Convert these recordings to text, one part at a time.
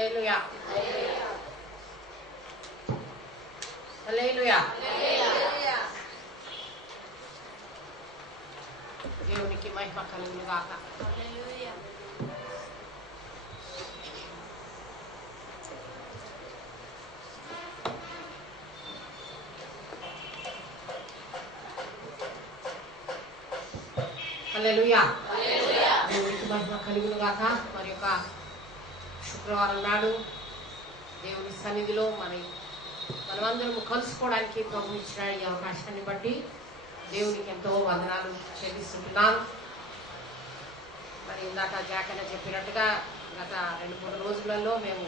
హల్లెలూయా హల్లెలూయా. దేవునికి మహిమ కలుగును గాక. హల్లెలూయా. హల్లెలూయా. దేవునికి మహిమ కలుగును గాక. మరి యొక్క శుక్రవారం నాడు దేవుని సన్నిధిలో మనమందరం కలుసుకోవడానికి ప్రభు ఇచ్చిన ఈ అవకాశాన్ని బట్టి దేవునికి ఎంతో వందనాలు చెల్లిస్తున్నాను. మరి ఇందాక జాకన్న చెప్పినట్టుగా గత 2-3 రోజులలో మేము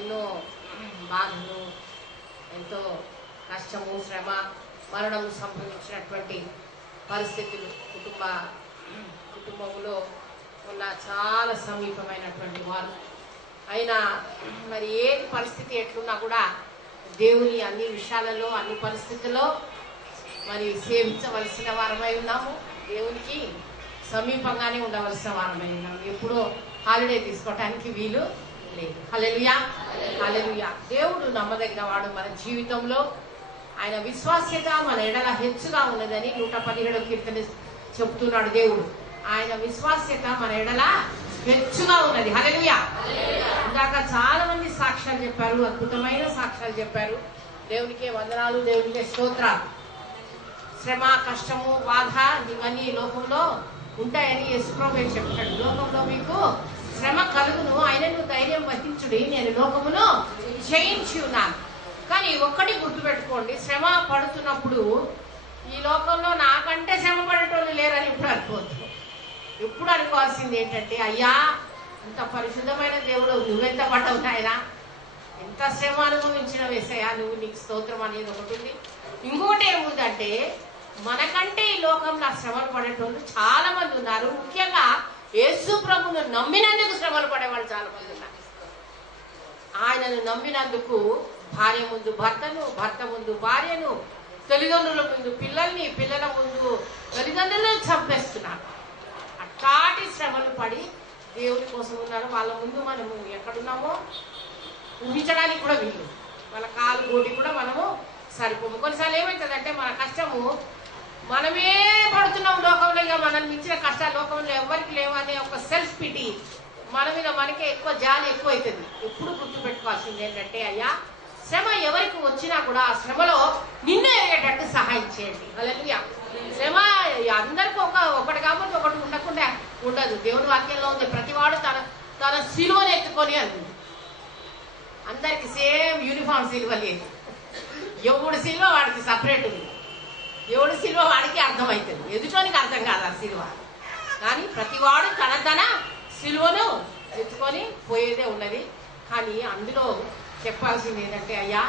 ఎన్నో బాధలు, ఎంతో కష్టము, శ్రమ, మరణము సంభవించినటువంటి పరిస్థితులు కుటుంబంలో ఉన్న చాలా సమీపమైనటువంటి వారు అయినా మరి ఏ పరిస్థితి ఎట్లున్నా కూడా దేవుని అన్ని విషయాలలో అన్ని పరిస్థితుల్లో మరి సేవించవలసిన వారమై ఉన్నాము. దేవునికి సమీపంగానే ఉండవలసిన వారమై ఉన్నాము. ఎప్పుడో హాలిడే తీసుకోవటానికి వీలు లేదు. హల్లెలూయా హల్లెలూయా. దేవుడు నమ్మదగిన వాడు. మన జీవితంలో ఆయన విశ్వాస్యత మన ఎడల హెచ్చుగా ఉన్నదని 117వ కీర్తన చెప్తున్నాడు దేవుడు. ఆయన విశ్వాస్యత మన ఎడల హెచ్చుగా ఉన్నది. హల్లెలూయా. ఇందాక చాలా మంది సాక్ష్యాలు చెప్పారు, అద్భుతమైన సాక్ష్యాలు చెప్పారు. దేవునికే వందనాలు, దేవునికే స్తోత్రాలు. శ్రమ, కష్టము, బాధ ఇవన్నీ లోకంలో ఉంటాయని యేసుప్రభువే చెప్పాడు. లోకంలో మీకు శ్రమ కలుగును, ఆయనను ధైర్యం వహించుడి, నేను లోకమును జయించి ఉన్నాను. కానీ ఒక్కటి గుర్తుపెట్టుకోండి, శ్రమ పడుతున్నప్పుడు ఈ లోకంలో నాకంటే శ్రమ పడేటోళ్ళు లేరని ఇప్పుడు అనుకోవద్దు. ఎప్పుడు అనుకోవాల్సింది ఏంటంటే, అయ్యా అంత పరిశుద్ధమైన దేవుడు నువ్వెంత పడ్డావు నాయనా, ఎంత శ్రమ అనుభవించిన వేసయ్యా, నువ్వు నీకు స్తోత్రం అనేది ఒకటి ఉంది. ఇంకొకటి ఏముందంటే, మనకంటే ఈ లోకంలో శ్రమలు పడేటోళ్ళు చాలా మంది ఉన్నారు. ముఖ్యంగా యేసు ప్రభువును నమ్మినందుకు శ్రమలు పడేవాళ్ళు చాలా మంది ఉన్నారు. ఆయనను నమ్మినందుకు భార్య ముందు భర్తను, భర్త ముందు భార్యను, తల్లిదండ్రుల ముందు పిల్లల్ని, పిల్లల ముందు తల్లిదండ్రులను చంపేస్తున్నారు. అట్లాంటి శ్రమలు పడి దేవుని కోసం ఉన్నారు. వాళ్ళ ముందు మనము ఎక్కడున్నామో ఊహించడానికి కూడా వీలు. వాళ్ళ కాలు గోటి కూడా మనము సరిపోము. కొన్నిసార్లు ఏమవుతుందంటే, మన కష్టము మనమే పడుతున్నాం లోకంలో, ఇక మనల్ని మించిన కష్టాలు లోకంలో ఎవరికి లేవు అనే ఒక సెల్ఫ్ పిటీ మన మీద మనకే ఎక్కువ జాలి ఎక్కువ అవుతుంది. ఎప్పుడు గుర్తుపెట్టుకోవాల్సింది ఏంటంటే, అయ్యా శ్రమ ఎవరికి వచ్చినా కూడా ఆ శ్రమలో నిన్ను ఎరిగేటట్టు సహాయం చేయండి. హల్లెలూయా. శ్రమ అందరికీ ఒకటి కాబట్టి ఒకటి ఉండకుండా ఉండదు. దేవుని వాక్యంలో ఉంది, ప్రతివాడు తన సిలువను ఎత్తుకొని అంది. అందరికి సేమ్ యూనిఫామ్ సిలువ లేదు. ఎవడు సిలువ వాడికి సపరేట్ ఉంది. ఎవడు సిలువ వాడికి అర్థమవుతుంది, ఎదుటోనికి అర్థం కాదు ఆ సిలువ. కానీ ప్రతివాడు తన సిలువను ఎత్తుకొని పోయేదే ఉన్నది. కానీ అందులో చెప్పాల్సింది ఏంటంటే, అయ్యా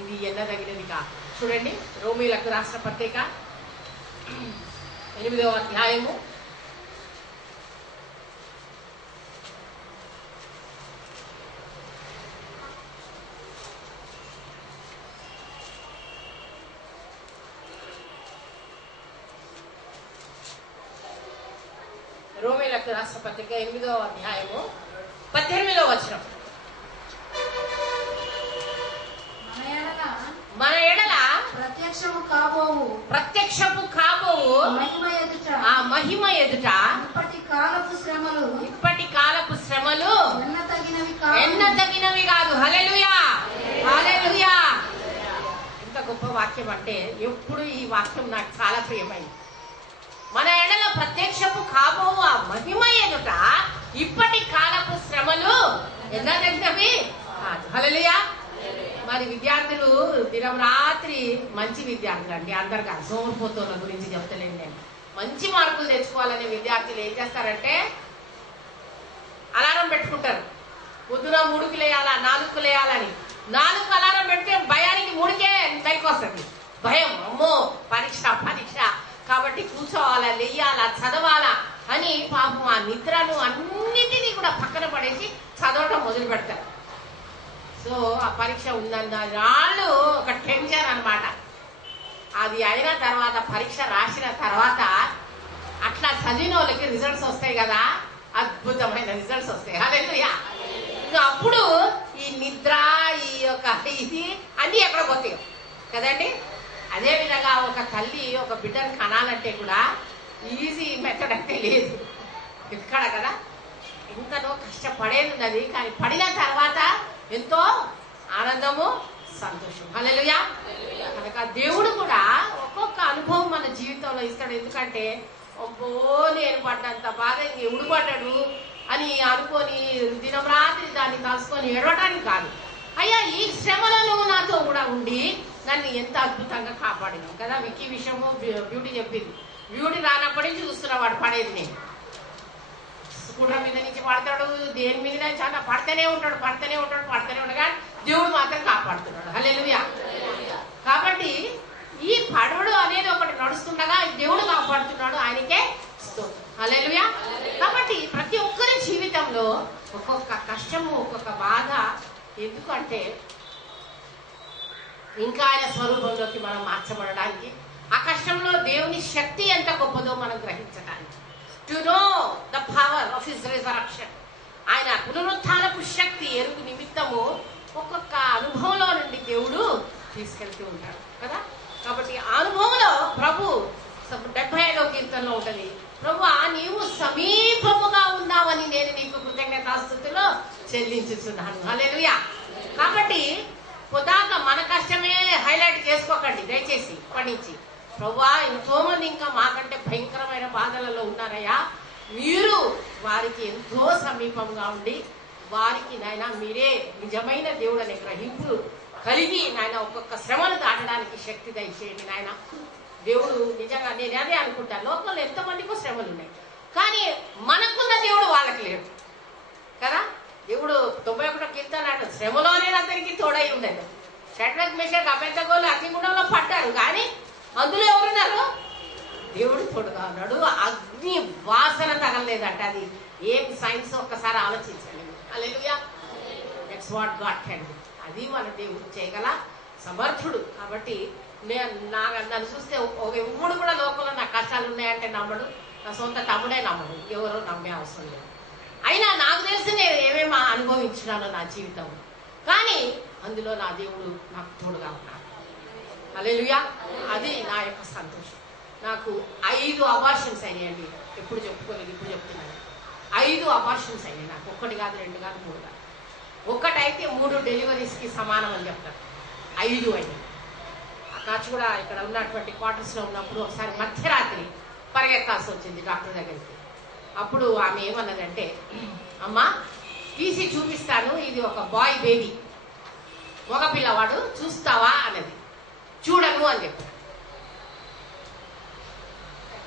ఇది ఎన్నదగినది కాదు. చూడండి, రోమీయులకు రాసిన పత్రిక 8వ అధ్యాయము 8వ అధ్యాయము 18వ వచనం. మన ఎడల ప్రత్యక్షము కాబోవు ఆ మహిమ ఎదుట ఇప్పటి కాలపు శ్రమలు ఎన్నతగినవి కాదు. హల్లెలూయా హల్లెలూయా. ఎంత గొప్ప వాక్యం అంటే, ఎప్పుడు ఈ వాక్యం నాకు చాలా ప్రియమైంది. మన ఎడల ప్రత్యక్షపు కాబోవు ఆ మహిమ ఎదుట ఇప్పటి కాలపు శ్రమలు ఎన్నతగినవి కాదు. హల్లెలూయా. మరి విద్యార్థులు దినం రాత్రి మంచి విద్యార్థులు అండి, అందరు కాదు, సోమరిపోతుల గురించి చెప్తలేను నేను. మంచి మార్కులు తెచ్చుకోవాలనే విద్యార్థులు ఏం చేస్తారంటే, అలారం పెట్టుకుంటారు. పొద్దున 3కి లేయాలా, 4కు లేయాలని. 4కు అలారం పెడితే భయానికి 3కే పైకి వస్తుంది. భయం, అమ్మో పరీక్ష కాబట్టి కూర్చోవాలా, లేయాలా, చదవాలా అని పాపం ఆ నిద్రను అన్నిటినీ కూడా పక్కన పడేసి చదవటం మొదలు పెడతారు. సో ఆ పరీక్ష ఉందన్న వాళ్ళు ఒక టెన్షన్ అన్నమాట. అది అయిన తర్వాత, పరీక్ష రాసిన తర్వాత అట్లా చదివిన వాళ్ళకి రిజల్ట్స్ వస్తాయి కదా, అద్భుతమైన రిజల్ట్స్ వస్తాయి. హల్లెలూయా. ఇంకా అప్పుడు ఈ నిద్ర ఈ యొక్క ఇది అన్నీ ఎక్కడ పోతాయి కదండి. అదేవిధంగా ఒక తల్లి ఒక బిడ్డను కనాలంటే కూడా ఈజీ మెథడ్ అంటే లేదు ఇక్కడ కదా. ఎంతనో కష్టపడేది ఉన్నది, కానీ పడిన తర్వాత ఎంతో ఆనందము సంతోషం. హల్లెలూయా. కనుక దేవుడు కూడా ఒక్కొక్క అనుభవం మన జీవితంలో ఇస్తాడు. ఎందుకంటే అబ్బో నేను పడ్డంత బాధ ఎవడు పడ్డాడు అని అనుకొని దినం రాత్రి దాన్ని కలుసుకొని ఏడవటానికి కాదు. అయ్యా ఈ శ్రమలో నువ్వు నాతో కూడా ఉండి నన్ను ఎంత అద్భుతంగా కాపాడినావు కదా. విక్కీ విషయము బ్యూటీ చెప్పింది. బ్యూటీ రానప్పటి నుంచి చూస్తున్నా వాడు పడేది. నేను స్కూటర్ మీద నుంచి పడతాడు, దేని మీద చాలా పడితేనే ఉంటాడు కానీ దేవుడు మాత్రం కాపాడుతున్నాడు. హల్లెలూయా. కాబట్టి ఈ పడవడు అనేది ఒకటి నడుస్తుండగా దేవుడు కాపాడుతున్నాడు, ఆయనకే స్తోత్రం. హల్లెలూయా. కాబట్టి ప్రతి ఒక్కరి జీవితంలో ఒక్కొక్క కష్టము ఒక్కొక్క బాధ. ఎందుకంటే ఇంకా ఆయన స్వరూపంలోకి మనం మార్చబడడానికి, ఆ కష్టంలో దేవుని శక్తి ఎంత గొప్పదో మనం గ్రహించడానికి, to know the power of his resurrection, ఆయన పునరుత్థానపు శక్తి ఎరుగు నిమిత్తము ఒక్కొక్క అనుభవంలో నుండి దేవుడు తీసుకెళ్తూ ఉంటాడు కదా. కాబట్టి ఆ అనుభవంలో ప్రభు 75వ కీర్తనలో ఉంటుంది, ప్రభువా నీవు సమీపముగా ఉన్నావని నేను నీకు కృతజ్ఞతాస్తుతిలో చెల్లించుతున్నాను. హల్లెలూయా. కాబట్టి పొదాక మన కష్టమే హైలైట్ చేసుకోకండి దయచేసి ఇప్పటి నుంచి. ప్రభువా ఎంతో మంది ఇంకా మాకంటే భయంకరమైన బాధలలో ఉన్నారయ్యా, మీరు వారికి ఎంతో సమీపంగా ఉండి వారికి నాయన మీరే నిజమైన దేవుడు అనే గ్రహింపు కలిగి నాయన ఒక్కొక్క శ్రమను దాటడానికి శక్తి దయచేయండి నాయన. దేవుడు నిజంగా నేను అదే అనుకుంటాను, లోకంలో ఎంతమందికో శ్రమలు ఉన్నాయి, కానీ మనకున్న దేవుడు వాళ్ళకి లేడు కదా. దేవుడు 91వ కీర్తన అంటాడు, శ్రమలోనే అతనికి తోడై ఉండదు. షడ్రక్ మెషక్ అబేద్నెగోలు అగ్నిగుండంలో పడ్డారు, కానీ అందులో ఎవరున్నారు? దేవుడు తోడుగా ఉన్నాడు. అగ్ని వాసన తగలలేదంట. అది ఏం సైన్స్ ఒక్కసారి ఆలోచించండి. Hallelujah. That's what God can do. అది మన దేవుడు చేయగల సమర్థుడు. కాబట్టి నన్ను చూస్తే ఎవడు కూడా లోకంలో నా కష్టాలు ఉన్నాయంటే నమ్మడు, నా సొంత తమ్ముడే నమ్మడు, ఎవరో నమ్మే అవసరం లేదు. అయినా నాకు తెలిసి నేను ఏమేమి అనుభవించినానో నా జీవితం, కానీ అందులో నా దేవుడు నాకు తోడుగా ఉన్నాడు. హల్లెలూయా. అది నా యొక్క సంతోషం. నాకు 5 అబార్షన్స్ అయ్యాయండి. ఎప్పుడు చెప్పుకోలేదు, ఇప్పుడు చెప్తున్నాను. 5 అబార్షన్స్ అయ్యాయి నాకు. 1 కాదు, 2 కాదు, 3 కాదు. ఒక్కటైతే 3 డెలివరీస్కి సమానం అని చెప్తారు. 5 అయ్యాయి. నాకు కూడా ఇక్కడ ఉన్నటువంటి క్వార్టర్స్లో ఉన్నప్పుడు ఒకసారి మధ్యరాత్రి పరిగెత్తాల్సి వచ్చింది డాక్టర్ దగ్గరికి. అప్పుడు ఆమె ఏమన్నదంటే, అమ్మ తీసి చూపిస్తాను, ఇది ఒక బాయ్ బేబీ, మగ పిల్లవాడు, చూస్తావా అన్నది. చూడను అని చెప్పాడు.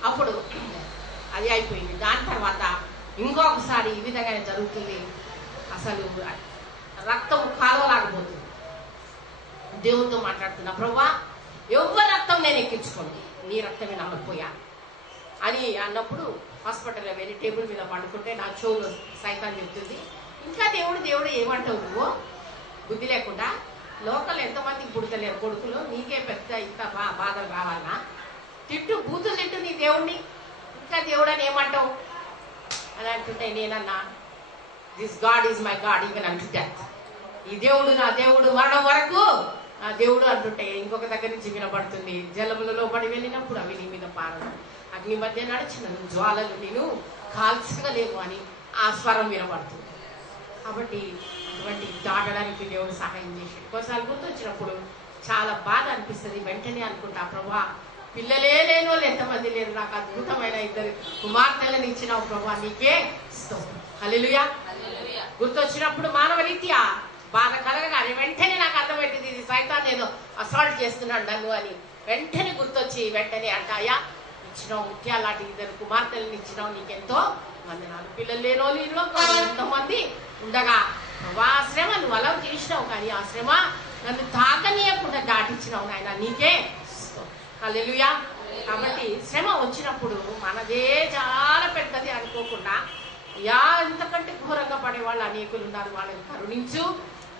అప్పుడు అది అయిపోయింది. దాని తర్వాత ఇంకొకసారి ఈ విధంగానే జరుగుతుంది. అసలు రక్తం కాలువలాగబోతుంది. దేవుడితో మాట్లాడుతున్నా, ప్రభువా ఎవరి రక్తం నేను ఎక్కించుకోను, నీ రక్తమే నమ్మకపోయా అని అన్నప్పుడు హాస్పిటల్లో వెళ్ళి టేబుల్ మీద పండుకుంటే నా చెవులు సైతాన్ చెప్తుంది, ఇంకా దేవుడు ఏమంటావు నువ్వు, బుద్ధి లేకుండా, లోకల్ ఎంతమందికి పుడతలేరు కొడుకులు, నీకే పెద్ద ఇంత బాధలు రావాలన్నా, బూతులు తిట్టు నీ దేవుడిని, ఇంకా దేవుడు అని ఏమంటావు అని అంటుంటే నేనన్నా, this God is my God even unto death. ఈ దేవుడు నా దేవుడు మరణం వరకు నా దేవుడు అంటుంటే ఇంకొక దగ్గర నుంచి వినపడుతుంది, జలములలో పడి వెళ్ళినప్పుడు అవి నీ మీద పారడం, అగ్ని మధ్య నడిచిన జ్వాలలు నేను కాల్చగలేము అని ఆ స్వరం వినపడుతుంది. కాబట్టి అటువంటి దాటడానికి దేవుడు సహాయం చేసి కొన్నిసార్లు గుర్తొచ్చినప్పుడు చాలా బాధ అనిపిస్తుంది. వెంటనే అనుకుంటా, ప్రభా పిల్లలే లేని వాళ్ళు ఎంతమంది లేరు, నాకు అద్భుతమైన 2 కుమార్తెలను ఇచ్చినావు ప్రభా, నీకే స్తోత్రం. హల్లెలూయా. గుర్తొచ్చినప్పుడు మానవ రీత్యా బాధ కలగగానే వెంటనే నాకు అర్థమైంది, ఇది సైతాన్ ఏదో అసాల్ట్ చేస్తున్నాడు నన్ను అని. వెంటనే గుర్తొచ్చి వెంటనే అంటాయా ఇచ్చినావు, ముఖ్యాలు లాంటి 2 కుమార్తెలను ఇచ్చినావు, నీకెంతో వందనాలు. పిల్లలు లేని వాళ్ళు ఇంట్లో ఎంతోమంది ఉండగా ఆ శ్రమ నువ్వు అలా చేసినావు, కానీ ఆ శ్రమ నన్ను తాకనీయకుండా దాటించినావు నాయన, నీకే హల్లెలూయా. కాబట్టి శ్రమ వచ్చినప్పుడు మనదే చాలా పెద్దది అనుకోకుండా, ఇంతకంటే ఘోరంగా పడేవాళ్ళు అనేకులు ఉన్నారు, వాళ్ళని కరుణించు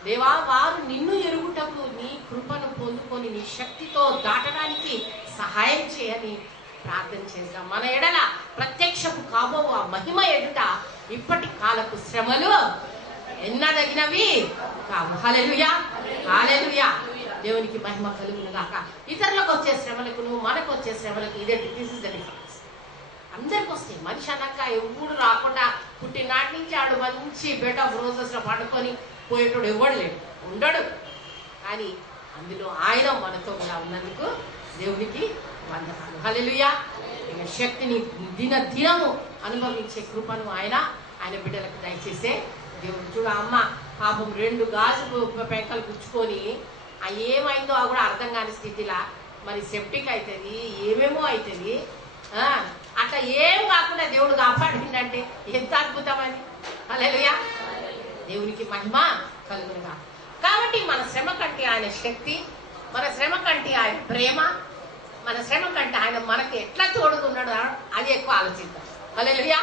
దేవా. వారు నిన్ను ఎరుగుటకు నీ కృపను పొందుకొని నీ శక్తితో దాటడానికి సహాయం చేయని ప్రార్థన చేద్దాం. మన ఎడల ప్రత్యక్షపు కాబో ఆ మహిమ ఎదుట ఇప్పటి కాలపు శ్రమలు ఎన్నదగినవి కావు. హల్లెలూయా, హల్లెలూయా. దేవునికి మహిమ కలుగును గాక. ఇతరులకు వచ్చే శ్రమలకు మనకు వచ్చే శ్రమలకు ఇదే, దిస్ ఇస్ ద డిఫరెన్స్. అందరికి వస్తాయి. మనిషి అన్నాక ఎప్పుడు రాకుండా పుట్టినాటి నుంచి ఆడు మంచి బెడ్ ఆఫ్ రోజెస్ లో పడుకొని పోయేటోడు ఎవడు లేడు, ఉండడు. కానీ అందులో ఆయన మనతో కూడా ఉన్నందుకు దేవునికి వందనాలు. హల్లెలూయా. ఇక శక్తిని దినము అనుభవించే కృపను ఆయన బిడ్డలకు దయచేసే దేవుడు. చూడ అమ్మ పాపం 2 గాజు పెంకలు గుచ్చుకొని ఏమైందో ఆ కూడా అర్థం కాని స్థితిలా మరి సెప్టిక్ అవుతుంది, ఏమేమో అవుతుంది. అట్లా ఏం కాకుండా దేవుడు కాపాడిందంటే ఎంత అద్భుతం అని. హల్లెలూయా. దేవునికి మహిమ కలుగునుగా. కాబట్టి మన శ్రమ కంటే ఆయన శక్తి, మన శ్రమ కంటే ఆయన ప్రేమ, మన శ్రమ కంటే ఆయన మనకి ఎట్లా తోడుకున్నాడు అది ఎక్కువ ఆలోచిద్దాం. హల్లెలూయా.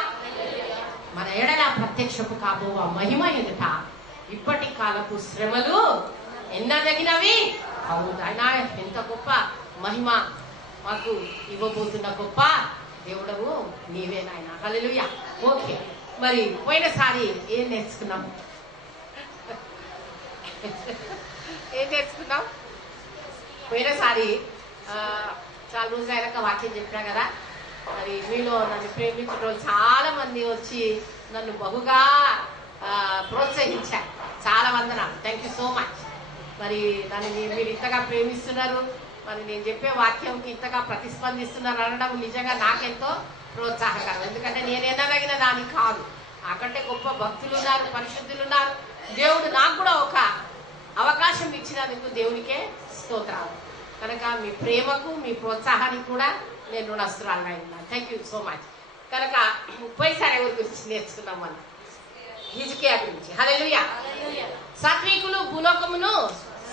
మన ఎడల ప్రత్యక్షపు కాబో ఆ మహిమ ఎదుట ఇప్పటి కాలపు శ్రమలు ఎన్నదగినవి అవును. ఆయన ఎంత గొప్ప మహిమ మాకు ఇవ్వబోతున్న గొప్ప దేవుడవు నీవే నాయన. హల్లెలూయా. ఓకే, మరి పోయినసారి ఏం నేర్చుకున్నాం? పోయినసారి చాలా రోజులు అయినాక వాక్యం చెప్పినా కదా. మరి మీలో నన్ను ప్రేమించిన వాళ్ళు చాలా మంది వచ్చి నన్ను బహుగా ప్రోత్సహించారు. చాలా వందనాలు, థ్యాంక్ యూ సో మచ్. మరి నన్ను మీరు ఇంతగా ప్రేమిస్తున్నారు, మరి నేను చెప్పే వాక్యంకి ఇంతగా ప్రతిస్పందిస్తున్నారు అనడం నిజంగా నాకెంతో ప్రోత్సాహకరం. ఎందుకంటే నేను ఎన్నదగిన దాని కాదు, నాకంటే గొప్ప భక్తులు ఉన్నారు, పరిశుద్ధులు ఉన్నారు. దేవుడు నాకు కూడా ఒక అవకాశం ఇచ్చినందుకు దేవునికే స్తోత్రాలు. కనుక మీ ప్రేమకు మీ ప్రోత్సాహానికి కూడా నేను రుణస్తురాలుగా ఉన్నాను. Thank you so much. కనుక పోయినసారి ఎవరి గురించి నేర్చుకున్నాం మనం? హిజ్కియా గురించి. హల్లెలూయా. సాత్వికులు భూలోకమును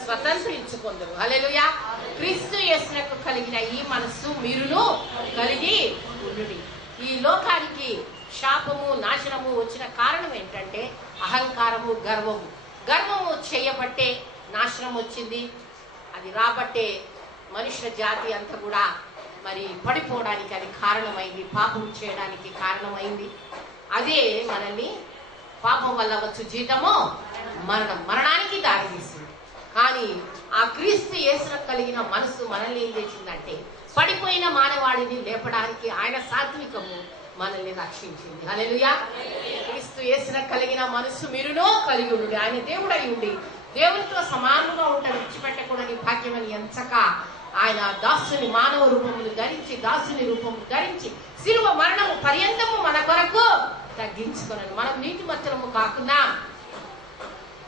స్వతంత్రించుకొందురు. హల్లెలూయా. క్రీస్తు యేసునకు కలిగిన ఈ మనస్సు మీరును కలిగి ఉండుడి. ఈ లోకానికి శాపము నాశనము వచ్చిన కారణం ఏంటంటే అహంకారము, గర్వము చేయబట్టే నాశనం వచ్చింది. అది రాబట్టే మనుష్య జాతి అంతా కూడా మరి పడిపోవడానికి అది కారణమైంది, పాపం చేయడానికి కారణమైంది. అదే మనల్ని పాపం వల్ల వచ్చు జీతము మరణానికి దారి తీస్తుంది. కానీ ఆ క్రీస్తు యేసునకు కలిగిన మనసు మనల్ని ఏం చేసిందంటే పడిపోయిన మానవాడిని లేపడానికి ఆయన సాత్వికము మనల్ని రక్షించింది. హల్లెలూయా. క్రీస్తు యేసునకు కలిగిన మనస్సు మీరునో కలిగి ఉండి, ఆయన దేవుడై ఉండి దేవునితో సమానంగా ఉంటే విడిచిపెట్టకూడని భాగ్యమని ఎంచక ఆయన దాసుని మానవ రూపమును ధరించి, దాసుని రూపమును ధరించి శిలువ మరణము పర్యంతము మన కొరకు తగ్గించుకున్నాను. మనం నీతిమంతులము కాకుండా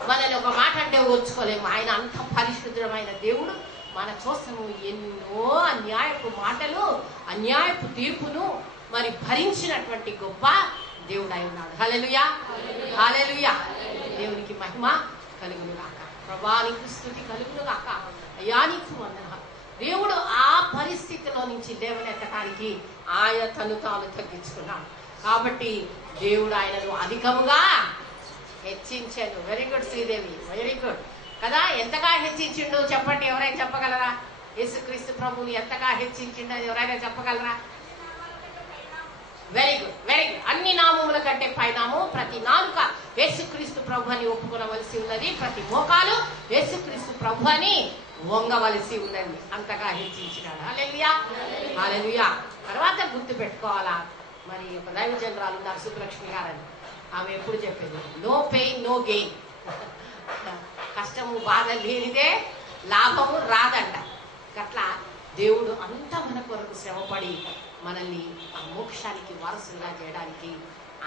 మనల్ని ఒక మాట అంటే ఓర్చుకోలేము. ఆయన అంత పరిశుద్ధమైన దేవుడు మన కోసము ఎన్నో అన్యాయపు మాటలు, అన్యాయపు తీర్పును మరి భరించినటువంటి గొప్ప దేవుడై ఉన్నాడు. హల్లెలూయా, హల్లెలూయా. దేవునికి మహిమ కలుగును గాక, ప్రభానికి స్తుతి కలుగును గాక. అయానికి వందనాలు. దేవుడు ఆ పరిస్థితిలో నుంచి లేవనెత్తడానికి ఆయన తను తాను తగ్గించుకున్నాడు. కాబట్టి దేవుడు ఆయనను అధికముగా హెచ్చించాడు. Very good Sridevi, very good కదా. ఎంతగా హెచ్చించిండు చెప్పండి, ఎవరైనా చెప్పగలరా? యేసుక్రీస్తు ప్రభువుని ఎంతగా హెచ్చించిండు అది ఎవరైనా చెప్పగలరా? Very good, very good. అన్ని నామముల కంటే పైనాము ప్రతి నాలుక యేసుక్రీస్తు ప్రభు అని ఒప్పుకోవలసి ఉన్నది, ప్రతి మోకాలు యేసుక్రీస్తు ప్రభు అని వంగవలసి ఉన్నది. అంతగా హెచ్చించినాడు. హల్లెలూయా, హల్లెలూయా. తర్వాత గుర్తు పెట్టుకోవాలా, మరి ఒక దైవజనరాలు ఉన్నారు సుబ్బలక్ష్మి గారని, ఆమె ఎప్పుడు చెప్పేది నో పెయిన్ నో గెయిన్. కష్టము బాధ లేనిదే లాభము రాదంట. అట్లా దేవుడు అంతా మన కొరకు శ్రమపడి మనల్ని ఆ మోక్షానికి వారసులుగా చేయడానికి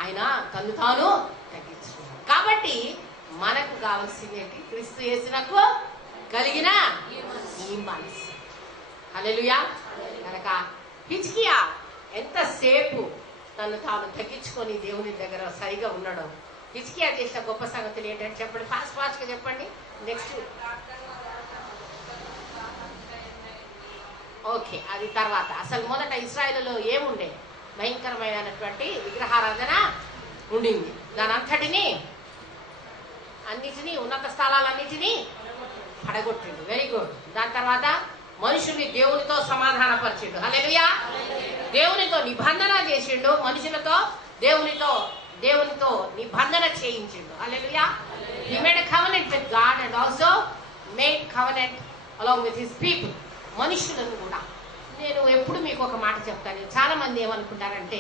ఆయన తను తాను తగ్గించుకున్నాడు. కాబట్టి మనకు కావాల్సింది ఏంటి? క్రీస్తు యేసునకు కలిగిన ఈ మనస్సు. హల్లెలూయా. కనుక హిజ్కియా ఎంతసేపు తను తాను తగ్గించుకొని దేవుని దగ్గర సరిగా ఉన్నాడు. హిజ్కియా చేసిన గొప్ప సంగతులు ఏంటంటే చెప్పండి, ఫాస్ట్ గా చెప్పండి. నెక్స్ట్ ఓకే, అది తర్వాత. అసలు మొదట ఇశ్రాయేలులో ఏముండే? భయంకరమైనటువంటి విగ్రహారాధన ఉండింది. దాని అన్నిటినీ ఉన్నత స్థలాలన్నిటినీ పడగొట్టిండు. Very good. దాని తర్వాత మనుషుల్ని దేవునితో సమాధానపరిచిండు. హల్లెలూయా. దేవునితో నిబంధన చేసిండు, మనుషులతో దేవునితో నిబంధన చేయించిండు. హల్లెలూయా. He made a covenant with God and also made covenant along with his people. మనుషులను కూడా. నేను ఎప్పుడు మీకు ఒక మాట చెప్తాను. చాలా మంది ఏమనుకుంటారంటే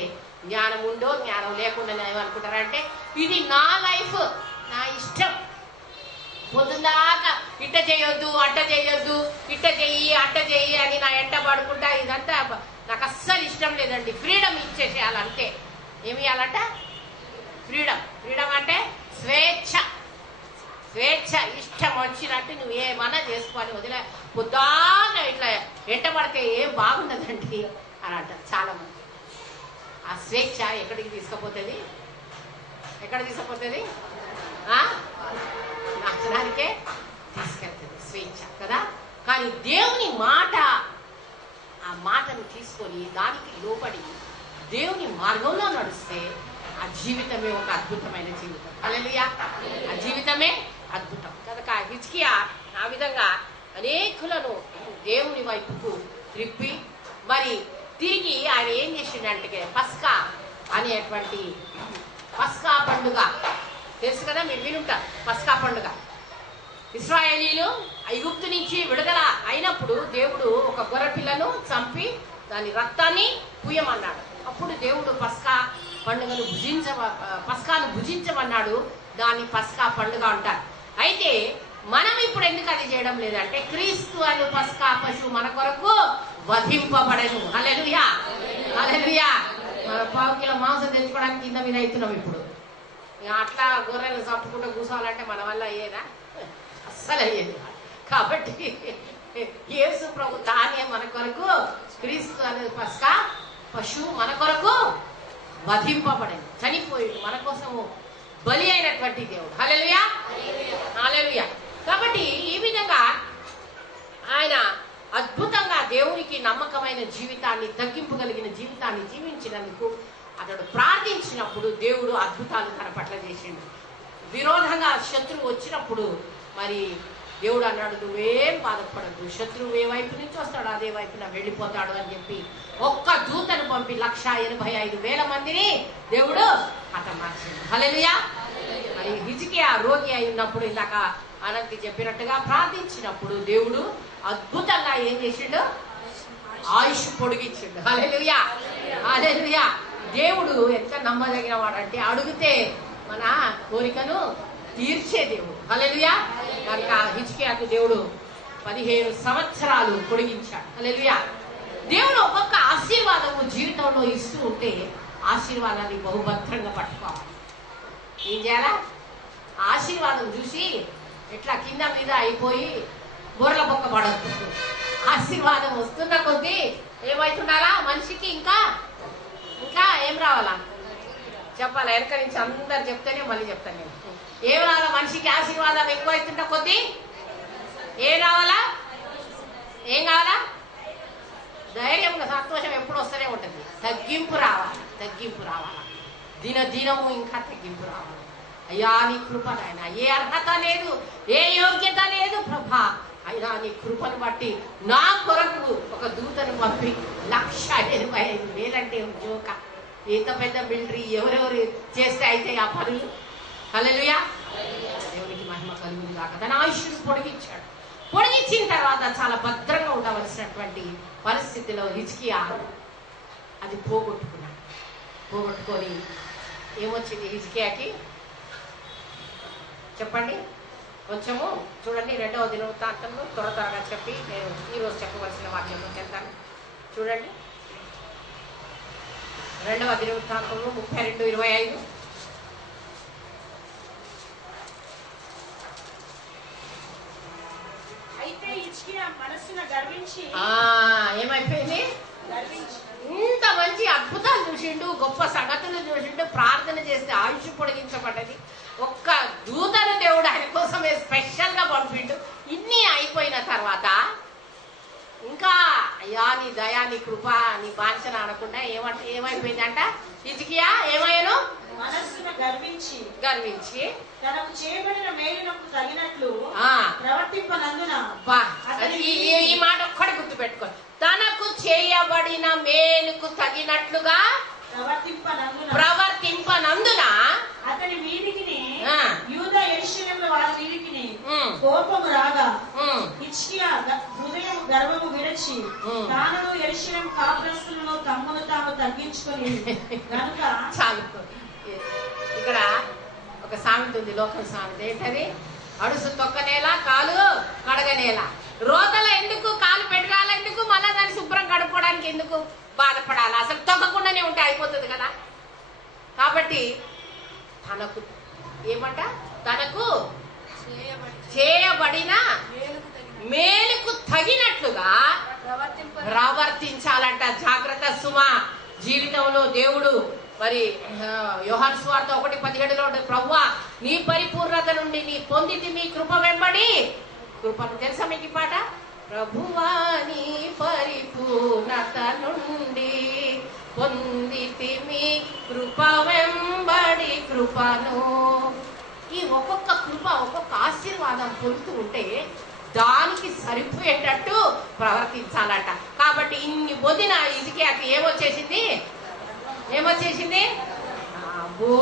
జ్ఞానం ఉందో జ్ఞానం లేకుండా ఏమనుకుంటారంటే ఇది నా లైఫ్, నా ఇష్టం, పొద్దుదాకా ఇట్ట చేయొద్దు అట్ట చేయొద్దు, ఇట్ట చెయ్యి అట్ట చెయ్యి అని నా ఎంట పడుకుంటా. ఇదంతా నాకు అస్సలు ఇష్టం లేదండి. ఫ్రీడమ్ ఇచ్చేసేయాలంటే ఏమి ఇవ్వాలంట? ఫ్రీడమ్. ఫ్రీడమ్ అంటే స్వేచ్ఛ. స్వేచ్ఛ, ఇష్టం వచ్చినట్టు నువ్వు ఏమన్నా చేసుకోవాలి, వదిలే. పొద్దున్న ఇట్లా ఎంట పడితే ఏం బాగుండదండి అని అంటారు చాలా మంది. ఆ స్వేచ్ఛ ఎక్కడికి తీసుకుపోతుంది? ఎక్కడ తీసుకుపోతుంది? నాశనానికే తీసుకెళ్తుంది స్వేచ్ఛ కదా. కానీ దేవుని మాట, ఆ మాటను తీసుకొని దానికి లోబడి దేవుని మార్గంలో నడిస్తే ఆ జీవితమే ఒక అద్భుతమైన జీవితం. హల్లెలూయా. ఆ జీవితమే అద్భుతం కనుక హిజ్కియా ఆ విధంగా అనేకులను దేవుని వైపుకు త్రిప్పి మరి తిరిగి ఆయన ఏం చేసిండంటే పస్కా అనేటువంటి పస్కా పండుగ తెలుసు కదా, మీరు వినుంటారు. పస్కా పండుగ ఇశ్రాయేలీలు ఐగుప్తు నుంచి విడుదల అయినప్పుడు దేవుడు ఒక గొర్రెపిల్లను చంపి దాని రక్తాన్ని పూయమన్నాడు. అప్పుడు దేవుడు పస్కాను భుజించమన్నాడు. దాన్ని పస్కా పండుగ అంటారు. అయితే మనం ఇప్పుడు ఎందుకు అది చేయడం లేదంటే క్రీస్తు అను పస్కా పశువు మన కొరకు వధింపబడను. హల్లెలూయా, హల్లెలూయా. మన 1/2 కిలో మాంసం తెచ్చుకోవడానికి కింద మీద అవుతున్నాం ఇప్పుడు. అట్లా గొర్రెలు చంపుకుంటూ కూర్చోవాలంటే మన వల్ల అయ్యేదా? అస్సలు అయ్యేది. కాబట్టి యేసు ప్రభు తానే మన కొరకు క్రీస్తు అనే పస్కా పశువు మన కొరకు వధింపబడింది, చనిపోయాడు, మన కోసము బలి అయినటువంటి దేవుడు. హల్లెలూయా, హల్లెలూయా. కాబట్టి ఈ విధంగా ఆయన అద్భుతంగా దేవునికి నమ్మకమైన జీవితాన్ని, తగ్గింపుగలిగిన జీవితాన్ని జీవించినందుకు అతడు ప్రార్థించినప్పుడు దేవుడు అద్భుతాలు తన పట్ల చేసిండు. విరోధంగా శత్రువు వచ్చినప్పుడు మరి దేవుడు అన్నాడు, నువ్వేం బాధపడద్దు, శత్రువు ఏ వైపు నుంచి వస్తాడు అదే వైపున వెళ్ళిపోతాడు అని చెప్పి ఒక్క దూతను పంపి 185,000 మందిని దేవుడు హతమార్చిండు. హల్లెలూయా. మరి హిజ్కియా రోగి అయి ఉన్నప్పుడు ఇందాక అనంతి చెప్పినట్టుగా ప్రార్థించినప్పుడు దేవుడు అద్భుతంగా ఏం చేసిండు? ఆయుష్ పొడిగించిండు. హల్లెలూయా, హల్లెలూయా. దేవుడు ఎంత నమ్మదగిన వాడంటే అడిగితే మన కోరికను తీర్చే దేవుడు. హల్లెలూయా. కనుక హిజ్కియాకు దేవుడు 15 సంవత్సరాలు పొడిగించాడు. హల్లెలూయా. దేవుడు ఒక్కొక్క ఆశీర్వాదము జీవితంలో ఇస్తూ ఉంటే ఆశీర్వాదాన్ని బహుభద్రంగా పట్టుకోవాలి. ఏం చేయాలా? ఆశీర్వాదం చూసి ఇట్లా కింద మీద అయిపోయి బొర్ల బొక్క పడద్దు. ఆశీర్వాదం వస్తున్న కొద్దీ ఏమవుతుండాలా మనిషికి? ఇంకా ఇంకా ఏం రావాలా చెప్పాలా? వెనక నుంచి అందరు చెప్తేనే మళ్ళీ చెప్తాను నేను. ఏం రావాలా మనిషికి? ఆశీర్వాదం ఎక్కువ అవుతుంటే కొద్దీ ఏం రావాలా? ఏం కావాలా? ధైర్యం, సంతోషం ఎప్పుడు వస్తూనే ఉంటుంది. తగ్గింపు రావాలి, తగ్గింపు రావాలా. దినదినము ఇంకా తగ్గింపు రావాలి. అయ్యా నీ కృప నాయన, ఏ అర్హత లేదు, ఏ యోగ్యత లేదు ప్రభా, అయినా నీ కృపను బట్టి నా కొరకు ఒక దూతను పంపి 185,000 అంటే జోక. ఎంత పెద్ద మిలిటరీ ఎవరెవరు చేస్తే అయితే ఆ పనులు. హల్లెలూయా. దేవునికి మహిమ కలుగును గాక. తన ఆయుష్ను పొడిగించాడు. పొడిగించిన తర్వాత చాలా భద్రంగా ఉండవలసినటువంటి పరిస్థితిలో హిజ్కియా అది పోగొట్టుకున్నాడు. పోగొట్టుకొని ఏమొచ్చింది హిజ్కియాకి చెప్పండి కొంచెము చూడండి. 2వ దినవృత్తాంతంలో త్వరగా చెప్పి నేను ఈరోజు చెప్పవలసిన వాక్యంలో చెప్తాను. చూడండి 2వ దినవృత్తాంతంలో 32:25. ఏమైపోయింది? ఇంత మంచి అద్భుతాలు చూసిండు, గొప్ప సంగతులు చూసిండు, ప్రార్థన చేస్తే ఆయుష్ పొడిగించబడ్డది. ఒక్క దూతను దేవుడు ఆయన కోసమే స్పెషల్ గా పంపిండు. ఇన్ని అయిపోయిన తర్వాత ఇంకా అయ్యా నీ దయా నీ కృప నీ బాంఛన అనకుండా ఏమైపోయిందంట? హిజ్కియా ఏమయ్యాను? మనస్సును గర్వించి తనకు చేయబడిన మేలునకు తగినట్లు ప్రవర్తింపనందున. ఈ మాట ఒక్కటి గుర్తు పెట్టుకోండి. తనకు చేయబడిన మేలుకు తగినట్లుగా ప్రవర్తింపనందున అతని వీధికి యూదా యెరూషలేములో కోపము రాగా హిజ్కియా హృదయం గర్వము విరచి తాను యెరూషలేము కాపురస్తులను తమ్మును తాము తగ్గించుకొని కనుక చాలు. ఇక్కడ ఒక సామెత ఉంది, లోకం సామెత. ఏంటది? అడుసు తొక్కనేలా కాలు కడగనేలా. రోతల ఎందుకు కాలు పెట్టాలి? ఎందుకు మళ్ళా దాన్ని శుభ్రం కడుక్కోవడానికి ఎందుకు బాధపడాలి? అసలు తొక్కకుండానే ఉంటే అయిపోతుంది కదా. కాబట్టి తనకు ఏమంట, తనకు చేయబడిన మేలుకు తగినట్లుగా ప్రవర్తించాలంట. జాగ్రత్త సుమా. జీవితంలో దేవుడు మరి యోహాను సువార్త 1:17లో ప్రభువా నీ పరిపూర్ణత నుండి నీ పొందితి మీ కృప వెంబడి. కృపను తెలుసా మీకు ఈ పాట? ప్రభువా నీ పరిపూర్ణత నుండి పొందితి మీ కృప వెంబడి కృపను. ఈ ఒక్కొక్క కృప, ఒక్కొక్క ఆశీర్వాదం పొందుతూ ఉంటే దానికి సరిపోయేటట్టు ప్రవర్తించాలట. కాబట్టి ఇన్ని పొందిన హిజ్కియాకి ఏమొచ్చేసింది? అబ్బో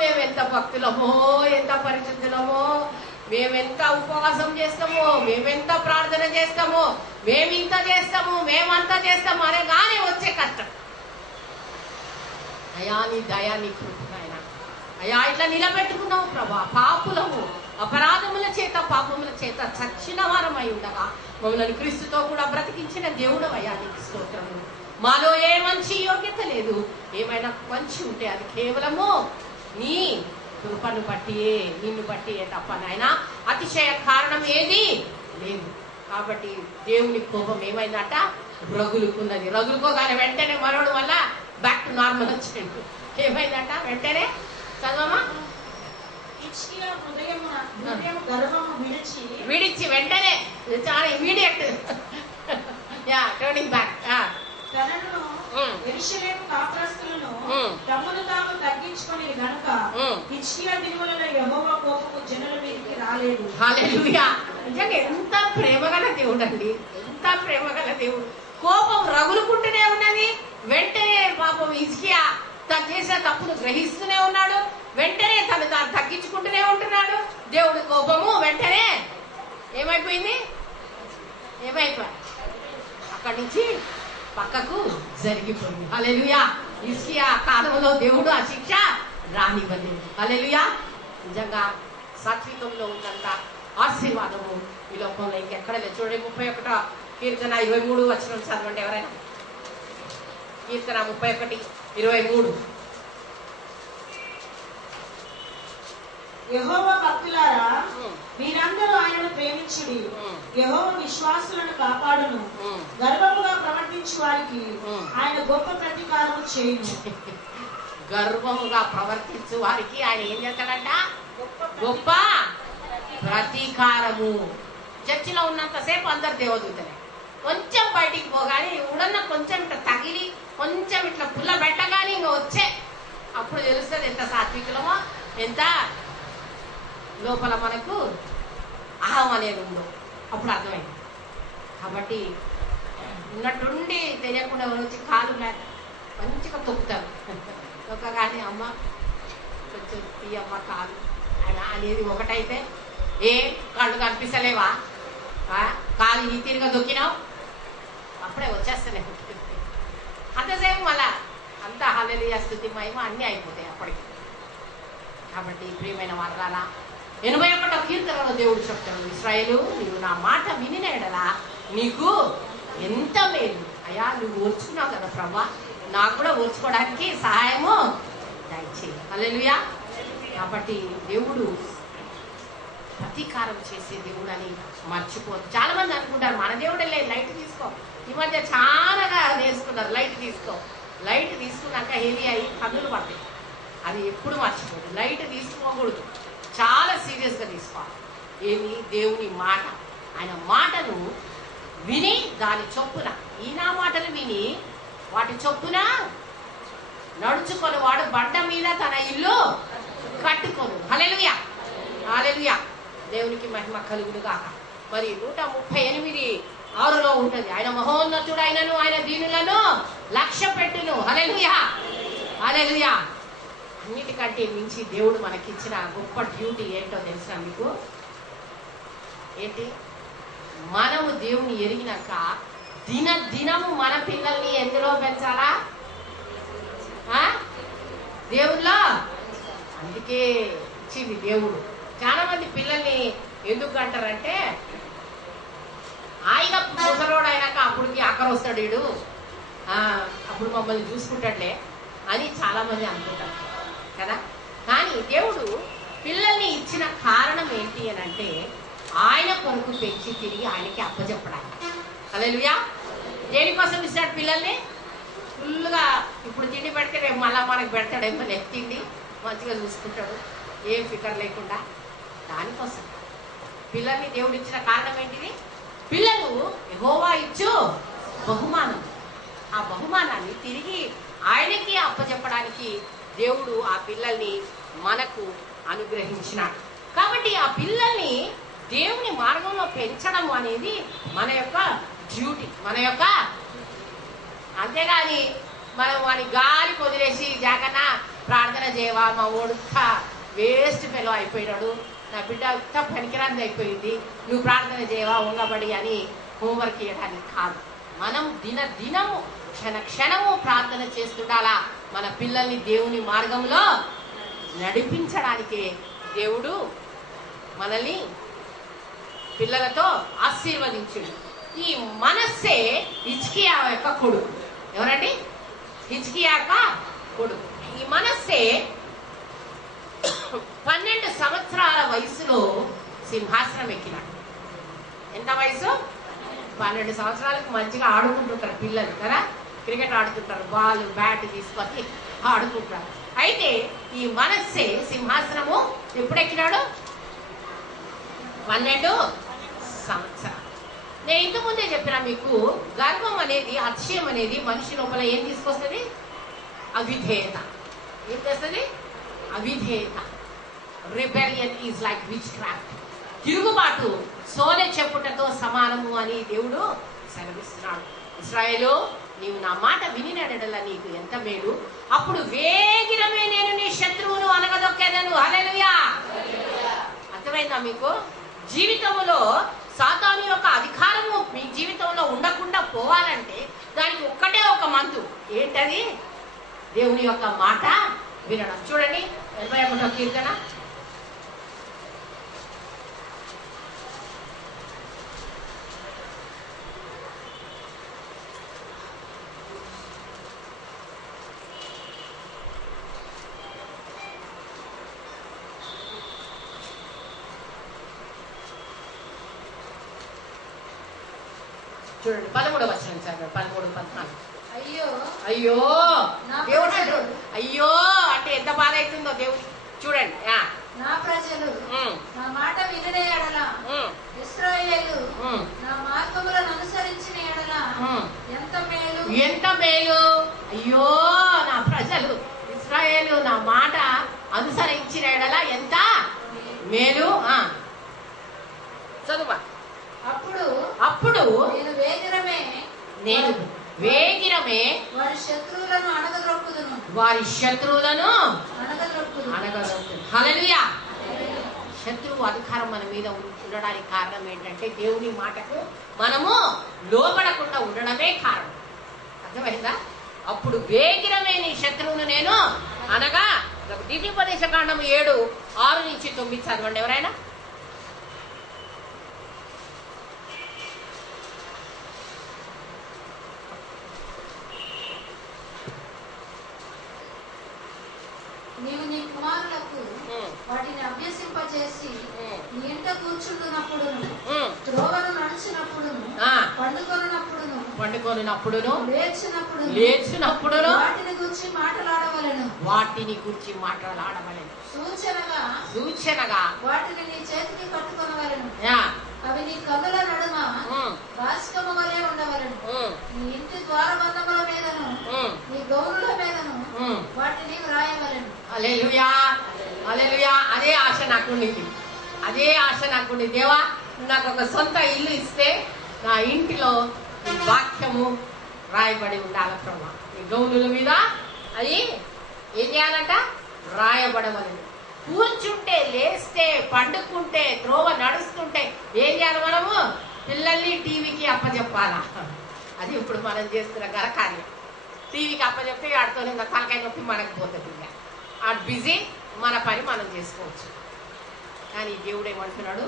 మేమెంత భక్తులమో, ఎంత పరిశుద్ధులమో, మేమెంత ఉపవాసం చేస్తామో, మేమెంత ప్రార్థన చేస్తామో, మేమింత చేస్తాము, మేమంతా చేస్తాము అనే కానీ వచ్చే కష్టం. అయా నీ దయా నీ కృపైనా అయా ఇట్లా నిలబెట్టుకున్నావు ప్రభా. పాపులము, అపరాధముల చేత పాపముల చేత చచ్చిన వారమై ఉండగా మమ్మల్ని క్రీస్తుతో కూడా బ్రతికించిన దేవుడు అయ్యా నీకు స్తోత్రము. మాలో ఏ మంచి యోగ్యత లేదు. ఏమైనా మంచి ఉంటే అది కేవలము నీ కృపను బట్టియే, నిన్ను బట్టియే తప్ప నాయన అతిశయ కారణం ఏది లేదు. కాబట్టి దేవుని కోపం ఏమైందట? రగులుకున్నది. రగులుకోగానే వెంటనే మరోడు వల్ల బ్యాక్ టు నార్మల్ వచ్చేయండి. ఏమైందట? వెంటనే చదవమా. విడిచి వెంటనే చాలా ఇమీడియట్ టర్నింగ్ బ్యాక్. యెరూషలేము కాపురస్తులను తమను తాము తగ్గించుకొని గనుక హిజ్కియా దినములలో యెహోవా కోపము జనుల మీదకి రాలేదు. హల్లెలూయా. నిజంగా ఎంత ప్రేమగల దేవుడు అండి, ఎంత ప్రేమగల దేవుడు. కోపం రగులుకుంటూనే ఉన్నది. వెంటనే పాపం హిజ్కియా తను చేసే తప్పును గ్రహిస్తూనే ఉన్నాడు. వెంటనే తను తగ్గించుకుంటూనే ఉంటున్నాడు. దేవుడి కోపము వెంటనే ఏమైపోయింది? అక్కడి నుంచి పక్కకు జరిగిపోయింది. హల్లెలూయా. హిజ్కియా కాలంలో దేవుడు ఆ శిక్ష రానివ్వలేదు. హల్లెలూయా. నిజంగా సాత్వికంలో ఉన్నంత ఆశీర్వాదము ఈ లోకంలో ఇంకెక్కడ లేదు. చూడండి 31 కీర్తన 23 వచనం చదవండి ఎవరైనా. కీర్తన 31:23. యెహోవా భక్తులారా మీరందరూ ఆయనను ప్రేమించుడి. యెహోవా విశ్వాసులను కాపాడును. గర్వముగా ప్రవర్తించు వారికి ఆయన గొప్ప ప్రతీకారము చేయును. గర్వముగా ప్రవర్తించు వారికి ఆయన ఏం చేస్తాడంట? గొప్ప ప్రతీకారము. చర్చిలో ఉన్నంతసేపు అందరు దేవదూతలే. కొంచెం బయటికి పోగానే ఉడన్న కొంచెం ఇట్లా తగిలి కొంచెం ఇట్లా పుల్ల పెట్టగానే ఇంకా వచ్చే అప్పుడు తెలుస్తుంది ఎంత సాత్వికులమో, ఎంత లోపల మనకు అహం అనేది ఉందో అప్పుడు అర్థమైంది. కాబట్టి ఉన్నట్టుండి తెలియకుండా వచ్చి కాలు మంచిగా తొక్కుతారు. తొక్కగానే అమ్మ కొంచెం తీయమ్మ కాలు అనేది ఒకటైతే ఏ కాళ్ళు కనిపిస్తలేవా, కాలు ఈ తీరుగా దొక్కినావు అప్పుడే వచ్చేస్తలే. అంతసేపు మళ్ళా అంతా హల్లెలూయా స్తుతి మహిమ అన్నీ అయిపోతాయి అప్పటికి. కాబట్టి ప్రియమైన వర్గాలా 81వ కీర్తనలో దేవుడు చెప్తాడు, ఇశ్రాయేలు నీవు నా మాట వినిన ఎడల నీకు ఎంత మేలు. అయ్యా నువ్వు ఓర్చుకున్నావు కదా ప్రభా, నాకు కూడా ఓర్చుకోవడానికి సహాయము దయచేయి. హల్లెలూయా. కాబట్టి దేవుడు ప్రతీకారం చేసే దేవుడు అని మర్చిపోదు. చాలా మంది అనుకుంటారు మన దేవుడే లేదు, లైట్ తీసుకో. ఈ మధ్య చాలాగా నేర్చుకున్నారు లైట్ తీసుకో. లైట్ తీసుకున్నాక హెవీ అయ్యి కన్నులు పడతాయి. అది ఎప్పుడు మర్చిపోదు. లైట్ తీసుకోకూడదు, చాలా సీరియస్గా తీసుకోవాలి. ఏమి? దేవుని మాట. ఆయన మాటను విని దాని చొప్పున, ఈయన మాటలు విని వాటి చొప్పున నడుచుకొని వాడు బండ మీద తన ఇల్లు కట్టుకోను. హల్లెలూయా, హల్లెలూయా. దేవునికి మహిమ కలుగును గాక. మరి 138:6 ఉంటుంది, ఆయన మహోన్నతుడు అయినను ఆయన దీనులను లక్ష్య పెట్టును. హల్లెలూయా, హల్లెలూయా. అన్నిటికంటే మించి దేవుడు మనకిచ్చిన గొప్ప డ్యూటీ ఏంటో తెలుసా మీకు? ఏంటి? మనము దేవుని ఎరిగినాక దినము మన పిల్లల్ని ఎందులో పెంచాలా? దేవుళ్ళో. అందుకే ఇచ్చింది దేవుడు. చాలా మంది పిల్లల్ని ఎందుకు అంటారంటే, ఆయన ముసలోడు అయినాక అప్పటికి అక్కర వస్తాడు వీడు, అప్పుడు మమ్మల్ని చూసుకుంటాడులే అని చాలా మంది అనుకుంటారు కదా. కానీ దేవుడు పిల్లల్ని ఇచ్చిన కారణం ఏంటి అని అంటే, ఆయన కొరకు పెంచి తిరిగి ఆయనకి అప్పచెప్పడానికి. హల్లెలూయా. దేనికోసం ఇస్తాడు పిల్లల్ని? ఫుల్గా ఇప్పుడు తిండి పెడితే రేపు మళ్ళీ మనకు పెడతాడేమో, తిండి మంచిగా చూసుకుంటాడు, ఏం ఫికర్ లేకుండా. దానికోసం పిల్లల్ని దేవుడు ఇచ్చిన కారణం ఏంటిది? పిల్లలు యెహోవా ఇచ్చు బహుమానం. ఆ బహుమానాన్ని తిరిగి ఆయనకి అప్పచెప్పడానికి దేవుడు ఆ పిల్లల్ని మనకు అనుగ్రహించినాడు. కాబట్టి ఆ పిల్లల్ని దేవుని మార్గంలో పెంచడం అనేది మన యొక్క డ్యూటీ, మన యొక్క. అంతేగాని మనం వాడి గాలి వదిలేసి జాగన్నా ప్రార్థన చేయవా, మా ఓడుతా వేస్ట్ ఫెలో అయిపోయినాడు, నా బిడ్డ అంత పనికిరాంది అయిపోయింది, నువ్వు ప్రార్థన చేయవా ఉండబడి అని హోంవర్క్ చేయడానికి కాదు. మనం దినము క్షణము ప్రార్థన చేస్తుండాలా. మన పిల్లల్ని దేవుని మార్గంలో నడిపించడానికే దేవుడు మనల్ని పిల్లలతో ఆశీర్వదించుడు. ఈ మనస్సే హిజ్కియా యొక్క కొడుకు. ఎవరండి? హిజ్కియా యొక్క కొడుకు. ఈ మనస్సే 12 సంవత్సరాల వయసులో సింహాసనం ఎక్కినాడు. ఎంత వయసు? 12 సంవత్సరాలకు మంచిగా ఆడుకుంటుంటారు పిల్లలు కదా, క్రికెట్ ఆడుతుంటారు, బాల్ బ్యాట్ తీసుకొని ఆడుకుంటారు. అయితే ఈ మనస్సే సింహాసనము ఎప్పుడు ఎక్కినాడు? 12 సంవత్సరాలు. నేను ఇంతకుముందే చెప్పినా మీకు, గర్వం అనేది, అతిశయం అనేది మనిషి లోపల ఏం తీసుకొస్తుంది? అవిధేయత. ఏం చేస్తుంది? అవిధేయత. Rebellion is like which craft. తిరుగుబాటు సోలె చెప్పుటతో సమానము అని దేవుడు సెలవిస్తున్నాడు. ఇశ్రాయేలు, నీవు నా మాట వినినడల నీకు ఎంత మేలు, అప్పుడు వేగిరమే నేను నీ శత్రువును అనగదొక్కేదను. హల్లెలూయా. అర్థమైందా మీకు? జీవితంలో సాతాను యొక్క అధికారము మీ జీవితంలో ఉండకుండా పోవాలంటే దానికి ఒక్కటే ఒక మందు. ఏంటది? దేవుని యొక్క మాట వినడం. చూడండి 81వ కీర్తన. చూడండి 13వ వచనం చదవండి. 13, 14. అయ్యో అయ్యో దేవుడు అంటాడు. అయ్యో అంటే ఎంత బాధ అవుతుందో దేవుడు. చూడండి, నా ప్రజలు నా మాట వినిన ఎడల, ఇశ్రాయేలు నా మార్గములను అనుసరించిన ఎడల ఎంత మేలు, ఎంత మేలు. అయ్యో నా ప్రజలు ఇశ్రాయేలు నా మాట అనుసరించిన ఎడల ఎంత మేలు. చదువు. అప్పుడు నేను వేగిరమే వారి శత్రువులను అణగదొక్కుదును. హల్లెలూయా. శత్రువు అధికారం మన మీద ఉండడానికి కారణం ఏంటంటే దేవుని మాటకు మనము లోబడకుండా ఉండడమే కారణం. అర్థమైందా? అప్పుడు వేగిరమే నీ శత్రువును నేను అనగా. ద్వితీయోపదేశకాండము 7, 6 నుంచి 9 చదవండి ఎవరైనా. నీవు నీ కుమారులకు వాటిని అభ్యసింపజేసి నీ ఇంట కూర్చుంటున్నప్పుడును, త్రోవను నడిచినప్పుడును, పండుకొనున్నప్పుడును, లేచినప్పుడును వాటిని గురించి మాట్లాడవలెను. సూచనగా వాటిని నీ చేతికి పట్టుకొనవలెను. అవి నీ కన్నుల నడుమ బాసికము వలె ఉండవలెను. నీ ఇంటి ద్వారబంధముల మీదను నీ గౌనుల మీదను వాటిని వ్రాయవలెను. హల్లెలూయా. హల్లెలూయా. అదే ఆశ నాకుండింది. దేవా, నాకు ఒక సొంత ఇల్లు ఇస్తే నా ఇంటిలో ఈ వాక్యము రాయబడి ఉండాలి ప్రభా. ఈ గౌనుల మీద అది ఏం చేయాలంట? రాయబడవలెను. కూర్చుంటే, లేస్తే, పండుకుంటే, త్రోవ నడుస్తుంటే ఏం చేయాలి? మనము పిల్లల్ని టీవీకి అప్పచెప్పాలా? అది ఇప్పుడు మనం చేస్తున్న ఘనకార్యం. టీవీకి అప్పచెప్తే ఆడుతోనే తలకాయ నొప్పి మనకు పోతుంది. ఆ బిజీ, మన పని మనం చేసుకోవచ్చు. కానీ దేవుడు ఏమంటున్నాడు?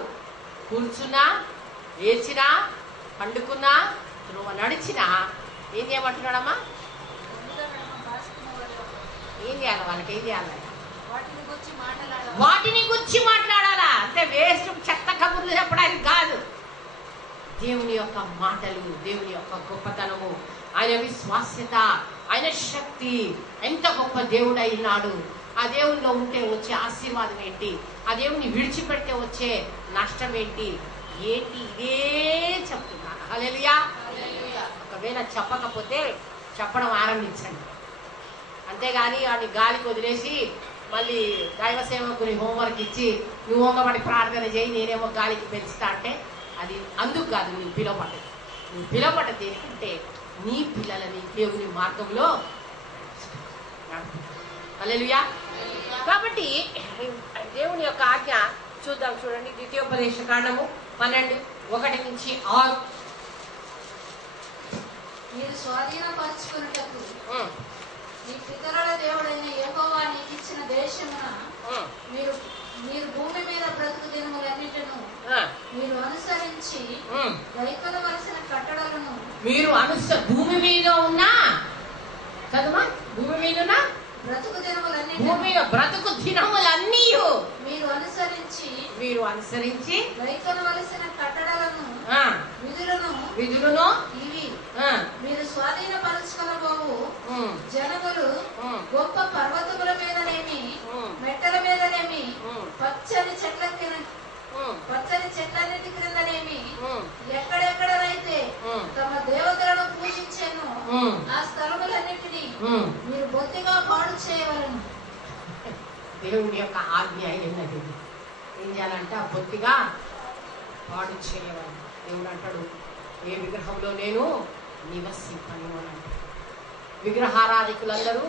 కూర్చున్నా, లేచినా, పండుకున్నా, త్రోవ నడిచినా ఏం చేయమంటున్నాడమ్మా? ఏం చేయాలి? వాళ్ళకి ఏం చేయాలి? వాటిని గురించి మాట్లాడాలా? అంటే వేస్ట్ చెత్త కబుర్లు చెప్పడానికి కాదు. దేవుని యొక్క మాటలు, దేవుని యొక్క గొప్పతనము, ఆయన విశ్వాస్యత, ఆయన శక్తి, ఎంత గొప్ప దేవుడు అయినాడు. ఆ దేవునిలో ఉంటే వచ్చే ఆశీర్వాదం ఏంటి? ఆ దేవుని విడిచిపెడితే వచ్చే నష్టం ఏంటి? ఇదే చెప్తున్నాను. హల్లెలూయా. ఒకవేళ చెప్పకపోతే చెప్పడం ఆరంభించండి. అంతేగాని వాడిని గాలికి వదిలేసి మళ్ళీ దైవ సేవకుని హోంవర్క్ ఇచ్చి నువ్వు ఒకటి ప్రార్థన చేయి, నేనేమో గాలికి పెంచుతా అంటే అది అందుకు కాదు. నువ్వు పిలవపడ్డది. నువ్వు పిలవపడ్డది ఏంటంటే నీ పిల్లలని దేవుని మార్గంలో. హల్లెలూయా. కాబట్టి దేవుని యొక్క ఆజ్ఞ చూద్దాం. చూడండి, ద్వితీయోపదేశ కాండము 12:1-6. మీరు స్వాధీనపరచుకున్నటకు మీ పితరుల దేవుడైన యెహోవా నీకు ఇచ్చిన దేశమున మీరు భూమి మీద బ్రతుకు దినములన్నిటిను మీరు అనుసరించి గైకొనవలసిన కట్టడలను భూమి మీద ఉన్న చదువా భూమి మీద ఉన్న బ్రతుకు దినములన్నీ మీరు అనుసరించి గైకొనవలసిన కట్టడలను విధులను ఇవి మీరు స్వాధీనపరచుకొనబోవు జనములు గొప్ప పర్వతముల మీదనేమి మెట్టల మీదనేమి పచ్చని చెట్లన్నిటి క్రిందనేమి ఎక్కడెక్కడనైతే తమ దేవతలను పూజించేను ఆ స్థలములన్నిటినీ మీరు బొత్తిగా పాడు చేయవలను. దేవుని యొక్క ఆజ్ఞ అయినది. ఏం చేయాలంటే ఆ బొత్తిగా పాడు చేయవలను. దేవుడు అంటాడు, ఏ విగ్రహంలో నేను నివసింపను అని. విగ్రహారాధికులందరూ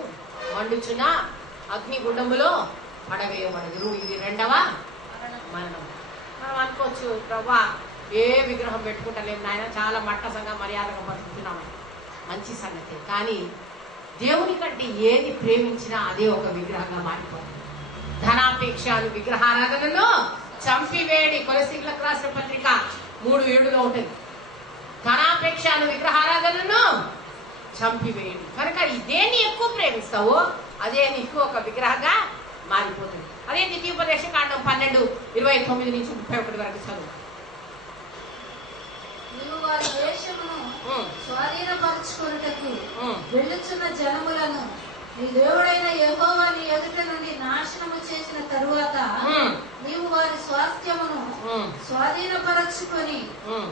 మండుచున్న అగ్నిగుండములో పడవేయబడదురు. ఇది 2వ మరణం. మనం అనుకోవచ్చు, ప్రభా ఏ విగ్రహం పెట్టుకుంటలేము నాయన, చాలా మట్టసంగా మర్యాదగా బతుకుతున్నామని. మంచి సంగతి. కానీ దేవుని కంటే ఏది ప్రేమించినా అదే ఒక విగ్రహంగా మారిపోతుంది. ధనాపేక్ష విగ్రహారాధనలో చంపివేడి. కొలసీలకు రాసిన పత్రిక 3:7 ఉంటుంది. ధనాపేక్ష విగ్రహారాధనను చంపివేయడు. కనుక దేన్ని ఎక్కువ ప్రేమిస్తావో అదే నీకు ఒక విగ్రహంగా మారిపోతుంది. అదే ద్వితీయోపదేశ కాండం 12:29-31 వరకు చదువు. నీవు వారి దేశమును స్వాధీనపరచుకొనుటకు వెళ్ళుచున్న జనములను నీ దేవుడైన యెహోవా నీ ఎదుట నుండి నాశనము చేసిన తరువాత నీవు వారి స్వాస్థ్యమును స్వాధీనపరచుకొని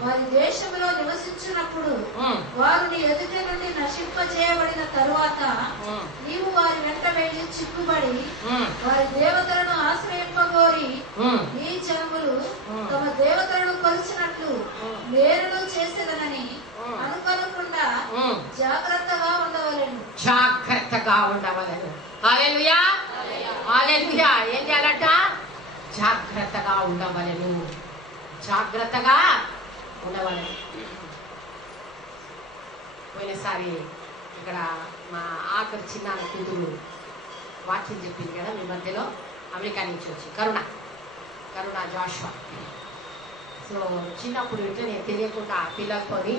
వారి దేశంలో నివసించినప్పుడు వారు నీ ఎదుట నుండి నశింపజేయబడిన తరువాత నీవు వారి వెంట వెళ్ళి చిక్కుబడి వారి దేవతలను ఆశ్రయింపగోరి ఈ జనములు తమ దేవతలను కొలిచినట్లు నేరును చేసేదనని అనుకోకుండా జాగ్రత్తగా ఉండవలెను. హల్లెలూయా. హల్లెలూయా. ఏం చేయాలట? జాగ్రత్తగా ఉండవలెను. జాగ్రత్తగా ఉండవలెను. పోయినసారి ఇక్కడ మా ఆఖరి చిన్న కూతురు వాక్యం చెప్పింది కదా మీ మధ్యలో, అమెరికా నుంచి వచ్చి కరుణ జాషువా. సో చిన్నప్పుడు ఇట్లా నేను తెలియకుండా పిల్లలతోని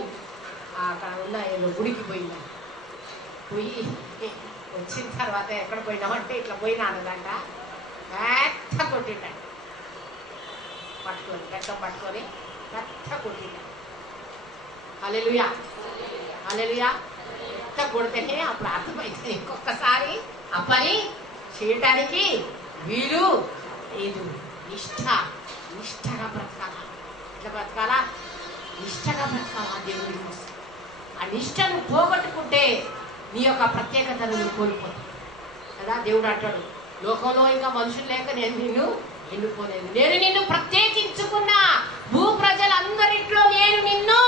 అక్కడ ఉన్న ఏదో గుడికి పోయి వచ్చిన తర్వాత ఎక్కడ పోయినామంటే ఇట్లా పోయినానుదంట, పెద్ద కొట్టిండండి. గడ్డం పట్టుకొని పెద్ద కొట్టిండండి. హల్లెలూయా. హల్లెలూయా. పెద్ద కొడితేనే అప్పుడు అర్థమైంది ఇంకొకసారి ఆ పని చేయటానికి వీలు లేదు. నిష్టగా బ్రతకాల. ఇట్లా బ్రతకాలా? నిష్టగా బ్రతకాలా దేవుడి కోసం. ఆ నిష్టను పోగొట్టుకుంటే నీ యొక్క ప్రత్యేకతను నువ్వు కోల్పోతావు కదా. దేవుడు అంటాడు, లోకంలో ఇంకా మనుషులు లేక నేను నిన్ను ఎన్నుకోలేదు, నేను నిన్ను ప్రత్యేకించుకున్నా, భూ ప్రజలందరిలో నేను నిన్ను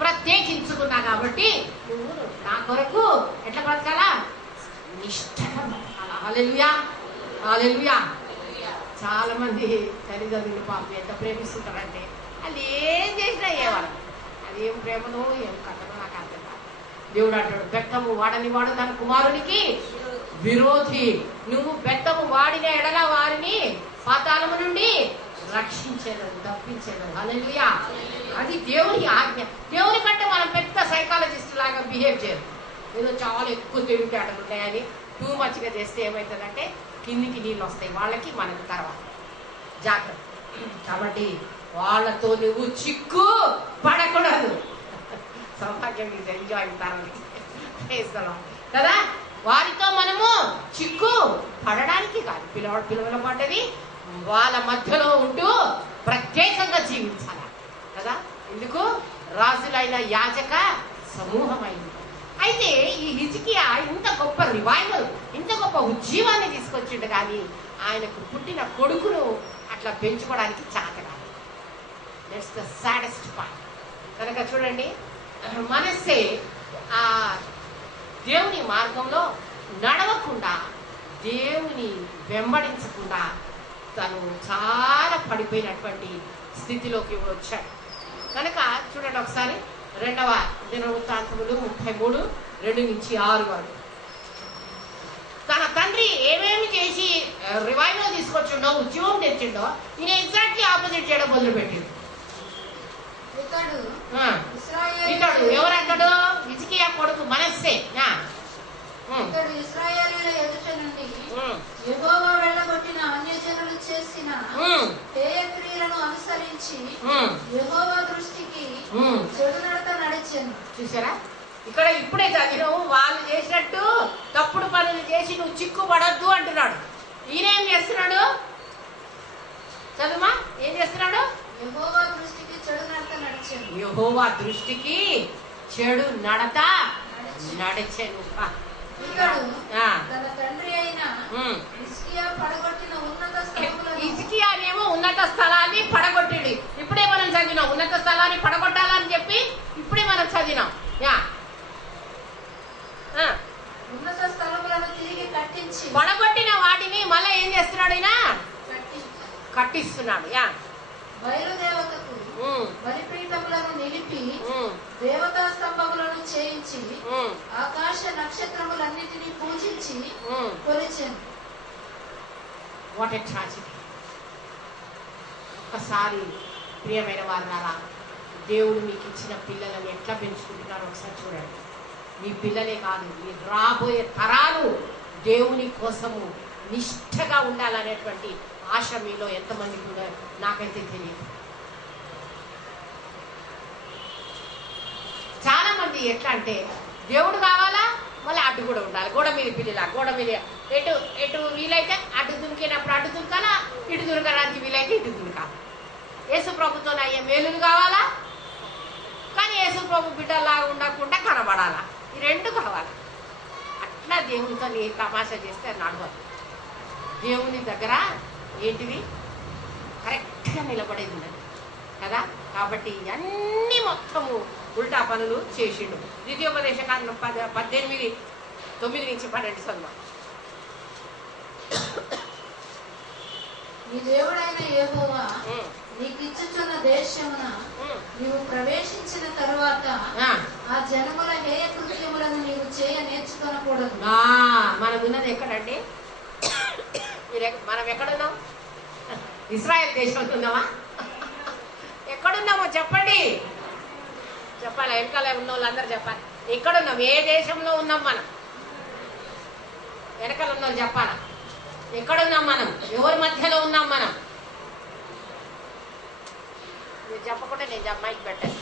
ప్రత్యేకించుకున్నా. కాబట్టి నువ్వు నా కొరకు ఎట్లా బ్రతకాలా? నిష్టగా బ్రతకాలా. హల్లెలూయా. హల్లెలూయా. చాలా మంది తల్లిదండ్రులు పాపం ఎంత ప్రేమిస్తుంటారంటే వాళ్ళు ఏం చేసినా అయ్యేవాళ్ళు. అది ఏం ప్రేమనో ఏం కథనో నాకు అర్థం కాదు. దేవుడు అంటాడు, బెత్తము వాడని వాడు తన కుమారునికి విరోధి. నువ్వు బెత్తము వాడిన ఎడల వారిని పాతాళము నుండి రక్షించేదని, తప్పించేదని. హల్లెలూయా. అది దేవుని ఆజ్ఞ. దేవుని కంటే మనం పెద్ద సైకాలజిస్ట్ లాగా బిహేవ్ చేయరు. ఏదో చాలా ఎక్కువ తెలివితేటలు ఉన్నాయని టూ మచ్గా చేస్తే ఏమవుతుందంటే కిందికి నీళ్ళు వస్తాయి, వాళ్ళకి మనకి తర్వాత. జాగ్రత్త. కాబట్టి వాళ్ళతో నువ్వు చిక్కు పడకూడదు. సౌభాగ్యం ఈజ్ ఎంజాయ్ కదా. వారితో మనము చిక్కు పడడానికి కాదు, పిలవబడ్డది వాళ్ళ మధ్యలో ఉంటూ ప్రత్యేకంగా జీవించాలి కదా. ఎందుకు? రాజులైన యాజక సమూహమైంది. అయితే ఈ హిజ్కియా ఇంత గొప్ప రివైవల్, ఇంత గొప్ప ఉజ్జీవాన్ని తీసుకొచ్చిండు, కానీ ఆయనకు పుట్టిన కొడుకును అట్లా పెంచుకోవడానికి చేత కాదు. That's the saddest point. కనుక చూడండి, మనస్సే ఆ దేవుని మార్గంలో నడవకుండా, దేవుని వెంబడించకుండా తను చాలా పడిపోయినటువంటి స్థితిలోకి వచ్చాడు. కనుక చూడండి ఒకసారి 2వ దినవృత్తాంతములు 33:2-6 వరకు. తన తండ్రి ఏమేమి చేసి రివైవల్ తీసుకొచ్చిండో, ఉద్యోగం తెచ్చిండో, ఈయన ఎగ్జాక్ట్లీ ఆపోజిట్ చేయడం మొదలుపెట్టిండు. ఇతడు ఎవరంటాడు? హిజ్కియా కొడుకు మనస్సే. ఇశ్రాయేలీయుల ఎదుట నుండి యెహోవా వెళ్ళగొట్టిన అన్యజనులు చేసిన హేయ క్రియలను అనుసరించి యెహోవా దృష్టికి చెడు నడత నడిచెను. చూసారా, ఇక్కడ ఇప్పుడే చదివావు. వాళ్ళు చేసినట్టు తప్పుడు పనులు చేసి నువ్వు చిక్కుపడద్దు అంటున్నాడు. ఈయనేం చేస్తున్నాడు? చదువుమా, ఏం చేస్తున్నాడు? యెహోవా దృష్టికి చెడు నడత నడిచెను. యెహోవా దృష్టికి చెడు నడత నడిచెను. తన తండ్రి అయిన హిజ్కియా పడగొట్టిన ఉన్నత స్థలములను, హిజ్కియానేమో ఉన్నత స్థలాన్ని పడగొట్టింది. ఇప్పుడే మనం చదివినాం, ఉన్నత స్థలాన్ని పడగొట్టాలని చెప్పి ఇప్పుడే మనం చదివినాం. ఉన్నత స్థలములను తిరిగి కట్టించి, పడగొట్టిన వాటిని మళ్ళీ ఏం చేస్తున్నాడు? ఈయన కట్టిస్తున్నాడు. బయలుదేవతకు బలిపీఠములను నిలిపి దేవతా స్తంభములను చేయించి ఆకాశ నక్షత్రములన్నిటినీ పూజించి కొలిచెను. What a tragedy. ఒక్కసారి ప్రియమైన వారులారా, దేవుడు మీకు ఇచ్చిన పిల్లలను ఎట్లా పెంచుకుంటున్నారో ఒకసారి చూడండి. మీ పిల్లలే కాదు, మీ రాబోయే తరాలు దేవుని కోసము నిష్ఠగా ఉండాలనేటువంటి ఆశ మీలో ఎంతమంది కూడా నాకైతే తెలియదు. చాలా మంది ఎట్లా అంటే దేవుడు కావాలా, మళ్ళీ అడ్డు కూడా ఉండాలి. గోడ మీద పిల్లల, గోడ మీద ఎటు ఎటు వీలైతే అటు దునికినప్పుడు అటు దునకాలా, ఇటు దునకడానికి వీలైతే ఇటు దునకాలి. యేసు ప్రభుతో అయ్యే మేలులు కావాలా, కానీ యేసు ప్రభు బిడ్డలాగా ఉండకుండా కనబడాలా. ఈ రెండు కావాలి. అట్లా దేవునితో నీ తమాషా చేస్తే నడవదు. దేవుని దగ్గర ఏంటిది కరెక్ట్గా నిలబడేది ఉన్నది కదా. కాబట్టి అన్ని మొత్తము ఉల్టా పనులు చేసిండు. ద్వితీయోపదేశకాండం 18:9-12 చదువు. నీ దేవుడైన యెహోవా నీకు ఇచ్చుచున్న దేశమున నీవు ప్రవేశించిన తరువాత ఆ జనముల హేయ కృత్యములను నీవు చేయ నేర్చుకొనకూడదు. మనం ఉన్నది ఎక్కడండి? మనం ఎక్కడున్నాం? ఇశ్రాయేల్ దేశంలో ఉన్నామా? ఎక్కడున్నామో చెప్పండి. చెప్పాలి, వెనకాల ఉన్న వాళ్ళందరూ చెప్పాలి. ఎక్కడున్నాం? ఏ దేశంలో ఉన్నాం మనం? వెనకాల ఉన్న వాళ్ళు చెప్పాలా? ఎక్కడున్నాం మనం? ఎవరి మధ్యలో ఉన్నాం మనం? మీరు చెప్పకుండా నేను మైక్ పెట్టాను.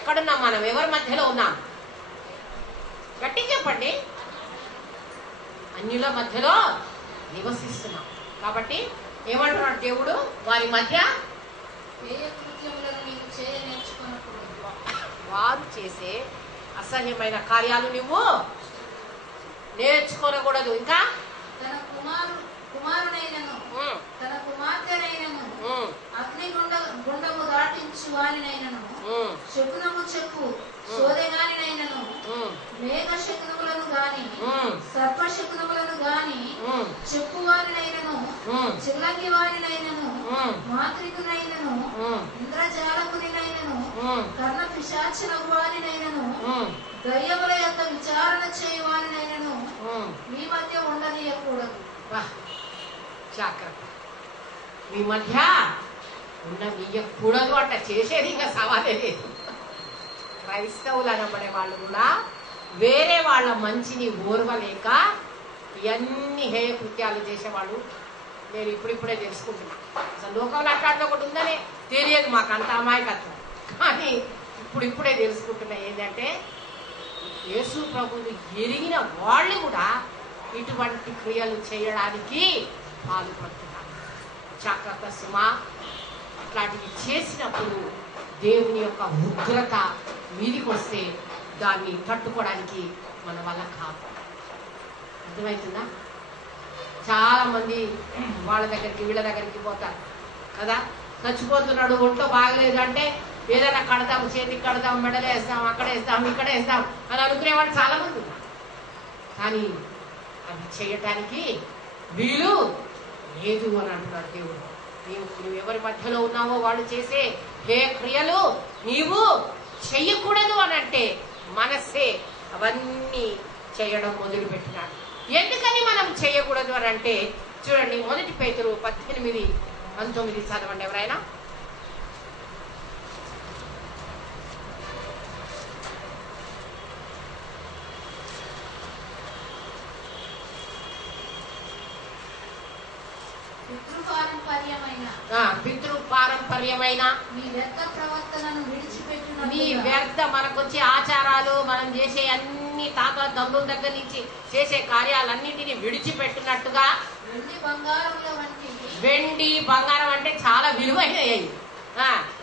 ఎక్కడున్నాం మనం? ఎవరి మధ్యలో ఉన్నాం? గట్టి చెప్పండి. అన్యుల మధ్యలో నివసిస్తున్నాం. కాబట్టి ఏమంటున్నాడు దేవుడు? వారి మధ్య వారు చేసే అసహ్యమైన కార్యాలు నువ్వు నేర్చుకోనకూడదు. ఇంకా తన కుమారునైనను తన కుమార్తెనైనను అగ్ని గుండము దాటించు వానినైనను శకునము చెప్పు సోదెగానినైనను మేఘ శకునములను గాని సర్ప శకునములను గాని చెప్పు వానినైనను వడ్లంగి వారినైనను మాంత్రికునైనను ఇంద్రజాలకునినైనను కర్ణ పిశాచనగు వారినైనను దయ్యముల యొక్క విచారణ చేయవారినైనను మీ మధ్య ఉండనీయకూడదు. జాగ్రత్త, మీ మధ్య ఉండనీయకూడదు అంట. చేసేది ఇంకా సవాలే లేదు. క్రైస్తవులు అనబడే వాళ్ళు కూడా వేరే వాళ్ళ మంచిని ఓర్వలేక ఇవన్నీ హేయ కృత్యాలు చేసేవాళ్ళు నేను ఇప్పుడిప్పుడే తెలుసుకుంటున్నా. అసలు లోకంలో అట్లాంటి ఒకటి ఉందని తెలియదు మాకు, అంత అమాయకత్వం. కానీ ఇప్పుడిప్పుడే తెలుసుకుంటున్నా ఏంటంటే యేసు ప్రభువుని ఎరిగిన వాళ్ళు కూడా ఇటువంటి క్రియలు చేయడానికి పాల్పడుతున్నారు. జాగ్రత్త సుమా, అట్లాంటివి చేసినప్పుడు దేవుని యొక్క ఉగ్రత మీదికి వస్తే దాన్ని తట్టుకోవడానికి మన వల్ల కాదు. అర్థమవుతుందా? చాలా మంది వాళ్ళ దగ్గరికి వీళ్ళ దగ్గరికి పోతారు కదా. చచ్చిపోతున్నాడు, ఒంట్లో బాగలేదు అంటే ఏదైనా కడదాం, చేతికి కడదాం, మెడలు వేస్తాం, అక్కడ వేస్తాం, ఇక్కడ వేస్తాం అని అనుకునే వాళ్ళు చాలా మంది ఉన్నారు. కానీ అవి చేయటానికి వీలు లేదు అని అంటున్నాడు దేవుడు. నువ్వు ఎవరి మధ్యలో ఉన్నావో వాళ్ళు చేసే హే క్రియలు నీవు చెయ్యకూడదు అని అంటే మనస్సే అవన్నీ చేయడం మొదలుపెట్టినాడు. ఎందుకని మనం చేయకూడదు అని అంటే చూడండి, 1 పేతురు 18:19 చదవండి ఎవరైనా. పితృపారంపర్యమైన మీ వ్యర్థ ప్రవర్తనను విడిచిపెట్టిన మీ వ్యర్థ మనకొచ్చే ఆచారాలు, మనం చేసే అన్ని తాత తండ్రుల దగ్గర నుంచి చేసే కార్యాలన్నింటినీ విడిచిపెట్టినట్టుగా వెండి బంగారముల వంటి, వెండి బంగారం అంటే చాలా విలువైనవి,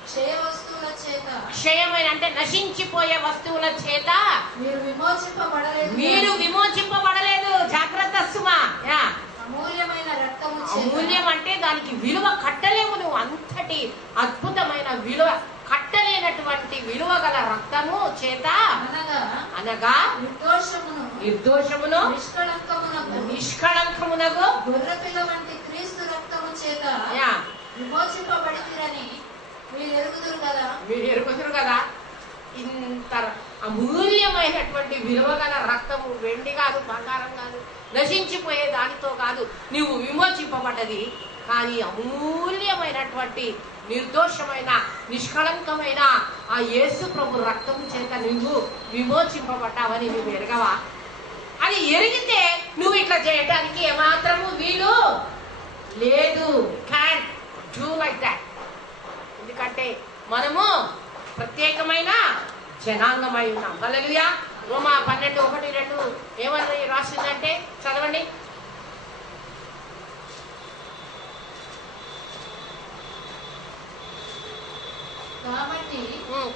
క్షయ వస్తువుల చేత, క్షయమైన అంటే నశించిపోయే వస్తువుల చేత మీరు విమోచింపబడలేదు. జాగ్రత్త సుమా. అమూల్యమైన రక్తము, అమూల్యం అంటే దానికి విలువ కట్టలేము నువ్వు. అంతటి అద్భుతమైన విలువ కట్టలేనటువంటి విలువ గల రక్తము చేత అనగా నిర్దోషమును నిష్కళంకమునకు గొర్రెపిల్ల వంటి క్రీస్తు రక్తము చేత విమోచింపబడితిరని మీరు ఎరుగుదురు కదా. ఇంత అమూల్యమైనటువంటి విలువ గల రక్తము వెండి కాదు, బంగారం కాదు, నశించిపోయే దానితో కాదు నీవు విమోచింపబడ్డది. కానీ అమూల్యమైనటువంటి నిర్దోషమైన నిష్కళంకమైన ఆ యేసు ప్రభు రక్తము చేత నువ్వు విమోచింపబడ్డావని నువ్వు ఎరగవా? అది ఎరిగితే నువ్వు ఇట్లా చేయడానికి ఏమాత్రము వీలు లేదు. Can do like that. ఎందుకంటే మనము ప్రత్యేకమైన జనాంగమై ఉన్నాం. హల్లెలూయా. రోమా 12:1-2 ఏమని రాసిందంటే చదవండి.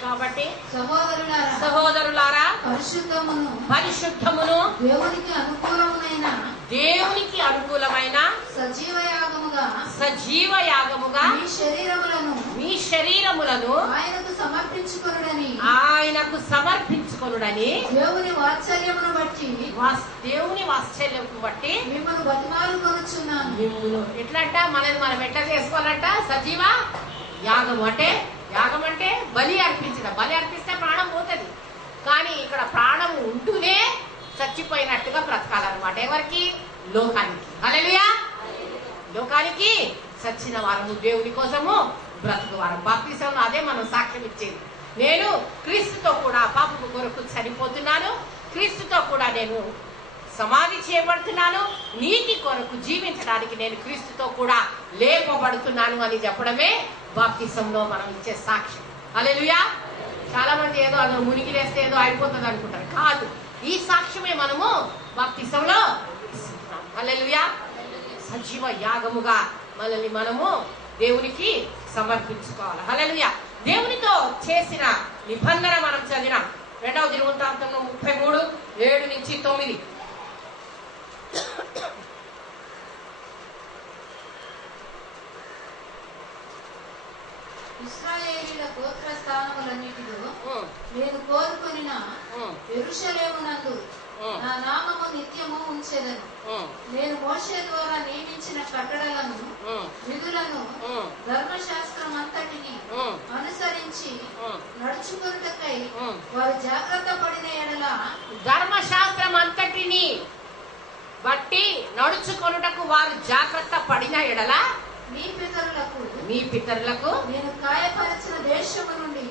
కాబట్టి సహోదరులారా పరిశుద్ధమును దేవునికి అనుకూలమైన సజీవ యాగముగా మీ శరీరములను ఆయనకు సమర్పించుకొనుడని దేవుని వాత్సల్యమును బట్టి మిమ్మల్ని బతిమాలుకొనుచున్నాను. ఎట్లా అంట మనది మనం ఎట్లా చేసుకోవాలంట? సజీవ యాగము అంటే, యాగం అంటే బలి అర్పించడం. బలి అర్పిస్తే ప్రాణం పోతుంది. కానీ ఇక్కడ ప్రాణం ఉంటూనే చచ్చిపోయినట్టుగా బ్రతకాలన్నమాట. ఎవరికి? లోకానికి. హల్లెలూయా. లోకానికి చచ్చిన వారము, దేవుని కోసము బ్రతుకు వారం. బాప్తిసంలో అదే మనం సాక్ష్యం ఇచ్చేది. నేను క్రీస్తుతో కూడా పాపపు కొరకు చనిపోతున్నాను, క్రీస్తుతో కూడా నేను సమాధి చేయబడుతున్నాను, నీతి కొరకు జీవించడానికి నేను క్రీస్తుతో కూడా లేపబడుతున్నాను అని చెప్పడమే బాప్తిసంలో మనం ఇచ్చే సాక్ష్యం. హల్లెలూయా. చాలా మంది ఏదో అది మునిగిలేస్తే ఏదో అయిపోతుంది అనుకుంటారు. కాదు, ఈ సాక్ష్యమే మనము బాప్తిసంలో ఇస్తున్నాం. హల్లెలూయా. సజీవ యాగముగా మనల్ని మనము దేవునికి సమర్పించుకోవాలి. హల్లెలూయా. దేవునితో చేసిన నిబంధన మనం చదివినాం. 2వ దినవృత్తాంతంలో 33:7-9. ఇశ్రాయేలీయుల గోత్ర స్థానములన్నిటిలో నేను కోరుకొనిన యెరూషలేమునందు నా నామము నిత్యము ఉంచెదను. నేను మోషే ద్వారా నియమించిన కట్టడలను విధులను ధర్మశాస్త్రం అంతటిని అనుసరించి నడుచుకున్నకై వారు జాగ్రత్త పడిన ఎడల, ధర్మశాస్త్రం అంతటిని బట్టి నడుచుకొనుటకు వారు జాగ్రత్త పడిన ఎడల మీ పితరులకు నేను కాయపరిచిన దేశము నుండి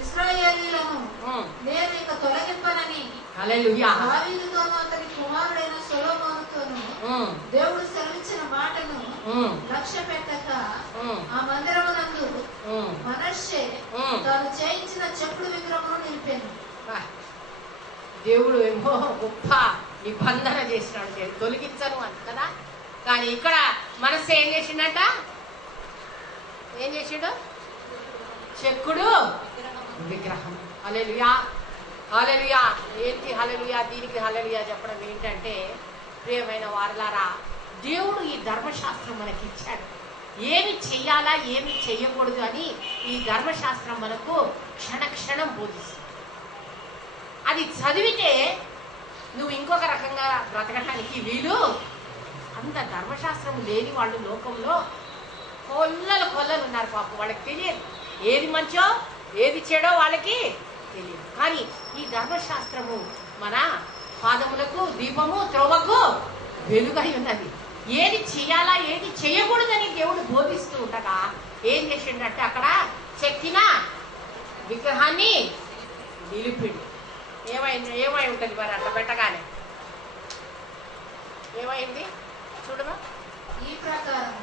ఇశ్రాయేలీయులను నేను ఇక తొలగింపనని హల్లెలూయా దావీదుతోను అతని కుమారుడైన సొలొమోనుతోను దేవుడు సెలవిచ్చిన మాటను లక్ష్య పెట్టక ఆ మందిరమునందు మనష్షే తాను చేయించిన చెప్పుడు విగ్రహమును నిలిపాను. దేవుడు ఏమో గొప్ప నిబంధన చేసినాడు, తొలగించను అని కదా. కానీ ఇక్కడ మనస్సు ఏం చేసిండట? ఏం చేసిండు? చెక్కుడు విగ్రహం. హల్లెలూయా హల్లెలూయా. ఏంటి హల్లెలూయా? దీనికి హల్లెలూయా చెప్పడం ఏంటంటే, ప్రియమైన వారలారా, దేవుడు ఈ ధర్మశాస్త్రం మనకి ఇచ్చాడు. ఏమి చెయ్యాలా ఏమి చెయ్యకూడదు అని ఈ ధర్మశాస్త్రం మనకు క్షణక్షణం బోధిస్తుంది. అది చదివితే నువ్వు ఇంకొక రకంగా బ్రతకడానికి వీలు. అంత ధర్మశాస్త్రం లేని వాళ్ళు లోకంలో కొల్లలు ఉన్నారు. పాపం వాళ్ళకి తెలియదు ఏది మంచో ఏది చెడో, వాళ్ళకి తెలియదు. కానీ ఈ ధర్మశాస్త్రము మన పాదములకు దీపము, త్రోవకు వెలుగై ఉన్నది. ఏది చెయ్యాలా ఏది చేయకూడదని దేవుడు బోధిస్తూ ఉండగా ఏం చేసిండంటే, అక్కడ చెక్కిన విగ్రహాన్ని నిలిపిండు. ఏమై ఉంటుంది మరి అట్లా పెట్టగానే? ఏమైంది చూడమా. ఈ ప్రకారం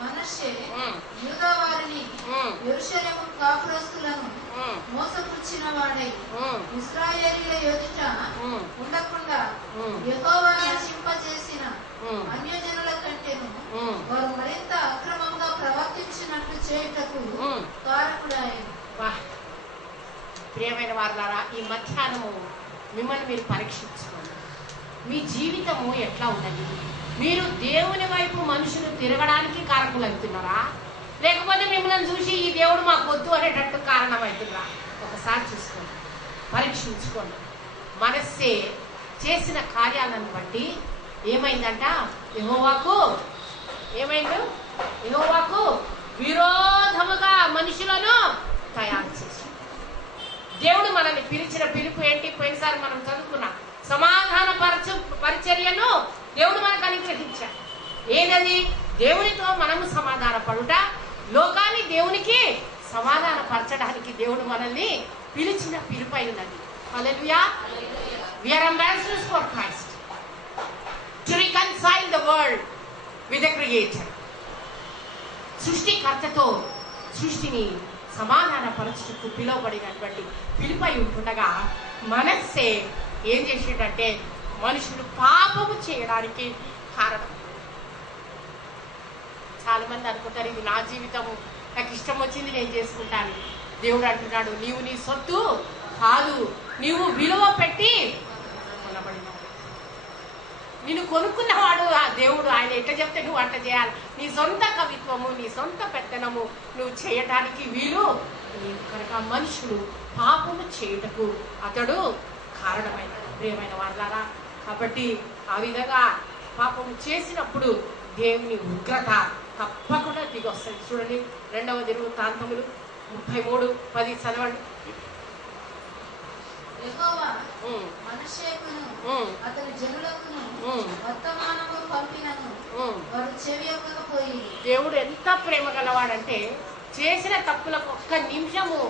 మనష్షే యూదా వారిని యెరూషలేము కాపురస్తులను మోసపుచ్చిన వాడై ఇశ్రాయేలీయుల ఎదుట ఉండకుండా యెహోవాను నశింపజేసిన అన్యజనుల కంటేను వారు మరింత అక్రమంగా ప్రవర్తించినట్లు చేయుటకు కారకుడాయెను. ప్రియమైన వారలారా, ఈ మధ్యాహ్నము మిమ్మల్ని మీరు పరీక్షించుకోండి. మీ జీవితము ఎట్లా ఉన్నది? మీరు దేవుని వైపు మనుషులు తిరగడానికి కారకులవుతున్నారా, లేకపోతే మిమ్మల్ని చూసి ఈ దేవుడు మాకు వద్దు అనేటట్టు కారణమవుతున్నారా? ఒకసారి చూసుకోండి, పరీక్షించుకోండి. మనస్సే చేసిన కార్యాలను బట్టి ఏమైందంట? యెహోవాకు ఏమైంది? యెహోవాకు విరోధముగా మనుషులను తయారు చేశారు. దేవుడు మనల్ని పిలిచిన పిలుపు ఏంటి? పోయినసారి మనం చదువుకున్నాం. సమాధాన పరిచర్యను దేవుడు మనకు అనుగ్రహించాడు. ఏదది? దేవునితో మనము సమాధాన పడుట, లోకాన్ని దేవునికి సమాధాన పరచడానికి దేవుడు మనల్ని పిలిచిన పిలుపై ఉన్నది. హల్లెలూయా. We are ambassadors for Christ to reconcile the world with the Creator. సృష్టికర్తతో సృష్టిని సమాధాన పరచుటకు పిలువబడినటువంటి పిలుపై ఉంటుండగా మనస్సే ఏం చేసేటంటే మనుషులు పాపము చేయడానికి కారణం. చాలా మంది అనుకుంటారు ఇది నా జీవితము, నాకు ఇష్టం వచ్చింది నేను చేసుకుంటాను. దేవుడు అంటున్నాడు, నీవు నీ సొత్తు కాదు, నీవు విలువ పెట్టి కొనబడినావు. నిన్ను కొనుక్కున్నవాడు ఆ దేవుడు. ఆయన ఎట్లా చెప్తే నువ్వు అట్లా చేయాలి. నీ సొంత కవిత్వము, నీ సొంత పెత్తనము నువ్వు చేయడానికి వీలు లేదు. కనుక మనుషులు పాపము చేయుటకు అతడు కారణమైన ప్రియమైన వారలారా. కాబట్టి ఆ విధంగా పాపము చేసినప్పుడు దేవుని ఉగ్రత తప్పకుండా దిగి వస్తుంది. చూడండి 2వ దినవృత్తాంతములు 33:10 చదవండి. యెహోవా మనష్షేకును అతని జనులకును వర్తమానము పంపినను వారు చెవియొక్కకపోయి. దేవుడు ఎంత ప్రేమ గలవాడంటే చేసిన తప్పులకు ఒక్క నిమిషము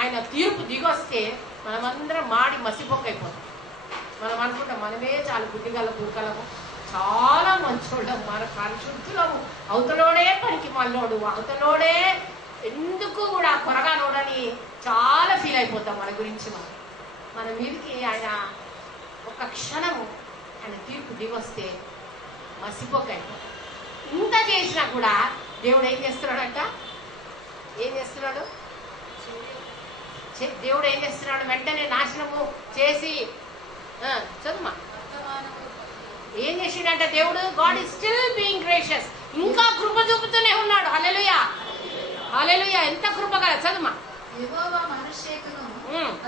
ఆయన తీర్పు దిగొస్తే మనమందరం మాడి మసిపోకైపోతాం. మనం అనుకుంటాం మనమే చాలా బుద్ధిగల బుర్కలము, చాలా మంచోళ్ళము, మన పరిశుద్ధులము, అవతలోడే పనికి మళ్ళోడు, అవతలోడే ఎందుకు కూడా కొరగానోడని చాలా ఫీల్ అయిపోతాం మన గురించి. మన మీదకి ఆయన ఒక క్షణము ఆయన తీర్పు దిగొస్తే మసిపోకైపోతాం. ఇంత చేసినా కూడా దేవుడు ఏం చేస్తున్నాడంట? ఏం చేస్తున్నాడు? దేవుడు ఏం చేస్తున్నాడు? వెంటనే నాశనము చేసి చదువుమా ఏం చేసిండంట దేవుడు? God is still being gracious. ఇంకా కృప చూపుతూనే ఉన్నాడు. హల్లెలూయా హల్లెలూయా. ఎంత కృప గల. చదువుమా. యెహోవా మనష్షేకును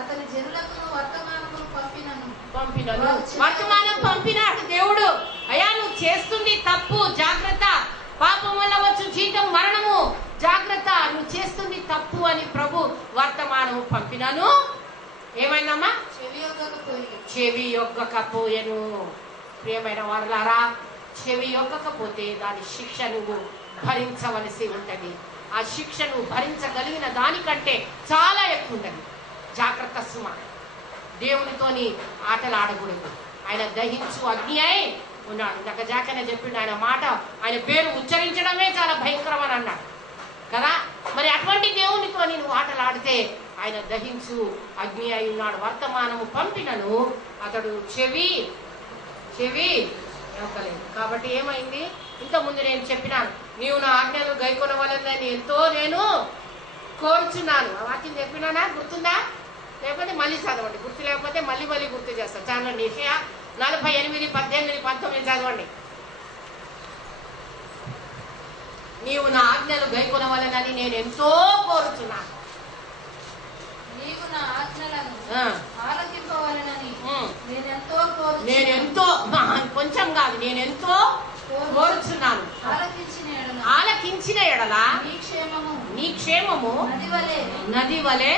అతని జనులకును వర్తమానము పంపినను పంపినను. వర్తమానం పంపినాడు దేవుడు. అయ్యా నువ్వు చేస్తుంది తప్పు, జాగ్రత్త, పాపం వల్ల వచ్చు జీతం మరణము, జాగ్రత్త, నువ్వు చేస్తుంది తప్పు అని ప్రభు వర్తమానము పంపినను. ఏమైందమ్మా? చెవి యొక్కకపోయెను. ప్రియమైన వారలారా, చెవి యొక్కకపోతే దాని శిక్ష నువ్వు భరించవలసి ఉంటది. ఆ శిక్ష నువ్వు భరించగలిగిన దానికంటే చాలా ఎక్కువ ఉంటది. జాగ్రత్త సుమ. దేవునితోని ఆటలు ఆడకూడదు. ఆయన దహించు అగ్ని అయి ఉన్నాడు. నాకు జాకనే చెప్పిండు, ఆయన మాట, ఆయన పేరు ఉచ్చరించడమే చాలా భయంకరం అని అన్నాడు కదా. మరి అటువంటి దేవునితో నువ్వు ఆటలు ఆడితే ఆయన దహించు అగ్ని అయి ఉన్నాడు. వర్తమానము పంపినను అతడు చెవి ఇవ్వలేదు. కాబట్టి ఏమైంది? ఇంతకుముందు నేను చెప్పినాను, నీవు నా ఆజ్ఞలు గైకొనవలెనని ఎంతో నేను కోరుచున్నాను. ఆ వాక్యం చెప్పినానా? గుర్తుందా? లేకపోతే మళ్ళీ చదవండి. గుర్తు లేకపోతే మళ్ళీ గుర్తు చేస్తాను. చదవండి. యెషయా 48, 18, 19 చదవండి. నీవు నా ఆజ్ఞలు గైకొనవలెనని నేను ఎంతో కోరుచున్నాను. నీవు నా ఆజ్ఞలను ఆలకింపవలెనని నేనెంతో, కొంచెం కాదు, నేనెంతో కోరుచున్నాను. ఆలకించిన ఎడల నీ క్షేమము నది వలె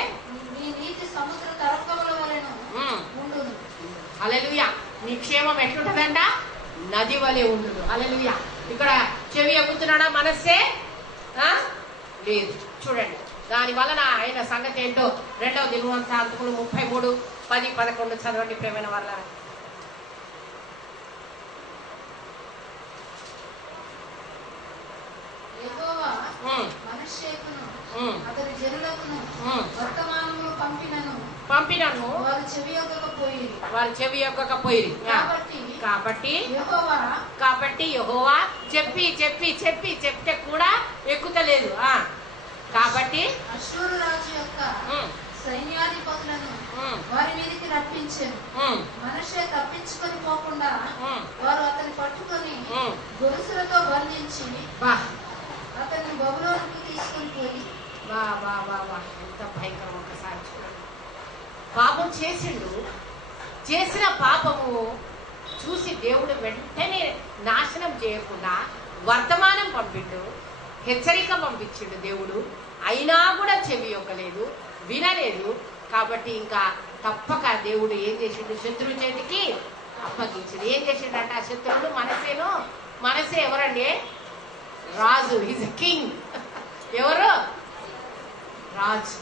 సముద్ర తరంగముల వలెను ఉండును. హల్లెలూయా. నీ క్షేమం ఎట్లుంటదంట? నది వలె ఉండును. హల్లెలూయా. ఇక్కడ చెవి ఎగుతున్నాడా? మనస్సే లేదు. చూడండి, దాని వలన ఆయన సంగతి ఏంటో 2వ దినవృత్తాంతములు 33, 10, 11 చదవండి ప్రేమైన వాళ్ళ. యెహోవా మనుష్యులను అతని జనులకును వర్తమానములు పంపినను వారు చెవి యొక్కకపోయిరి. కాబట్టి యెహోవా చెప్తే కూడా ఎక్కుతలేదు. కాబట్టి అష్షూరు రాజు యొక్క సైన్యాధిపతులను వారి మీదకి రప్పించారు. మనుష్య తప్పించుకొని పోకుండా వారు అతన్ని పట్టుకొని గొలుసులతో బంధించి అతన్ని బబులోనుకు తీసుకొని పోయి. ఎంత భయంకరం! ఒకసారి చూడండి. పాపం చేసిండు. చేసిన పాపము చూసి దేవుడు వెంటనే నాశనం చేయకుండా వర్తమానం పంపిండు, హెచ్చరిక పంపించిండు దేవుడు. అయినా కూడా చెవి యొక్కలేదు, వినలేదు. కాబట్టి ఇంకా తప్పక దేవుడు ఏం చేసిండు? శత్రువు చేతికి అప్పగించిండు. ఏం చేసిండంట? ఆ శత్రువులు మనసే ఎవరండి? రాజు. Is king. ఎవరు? రాజు.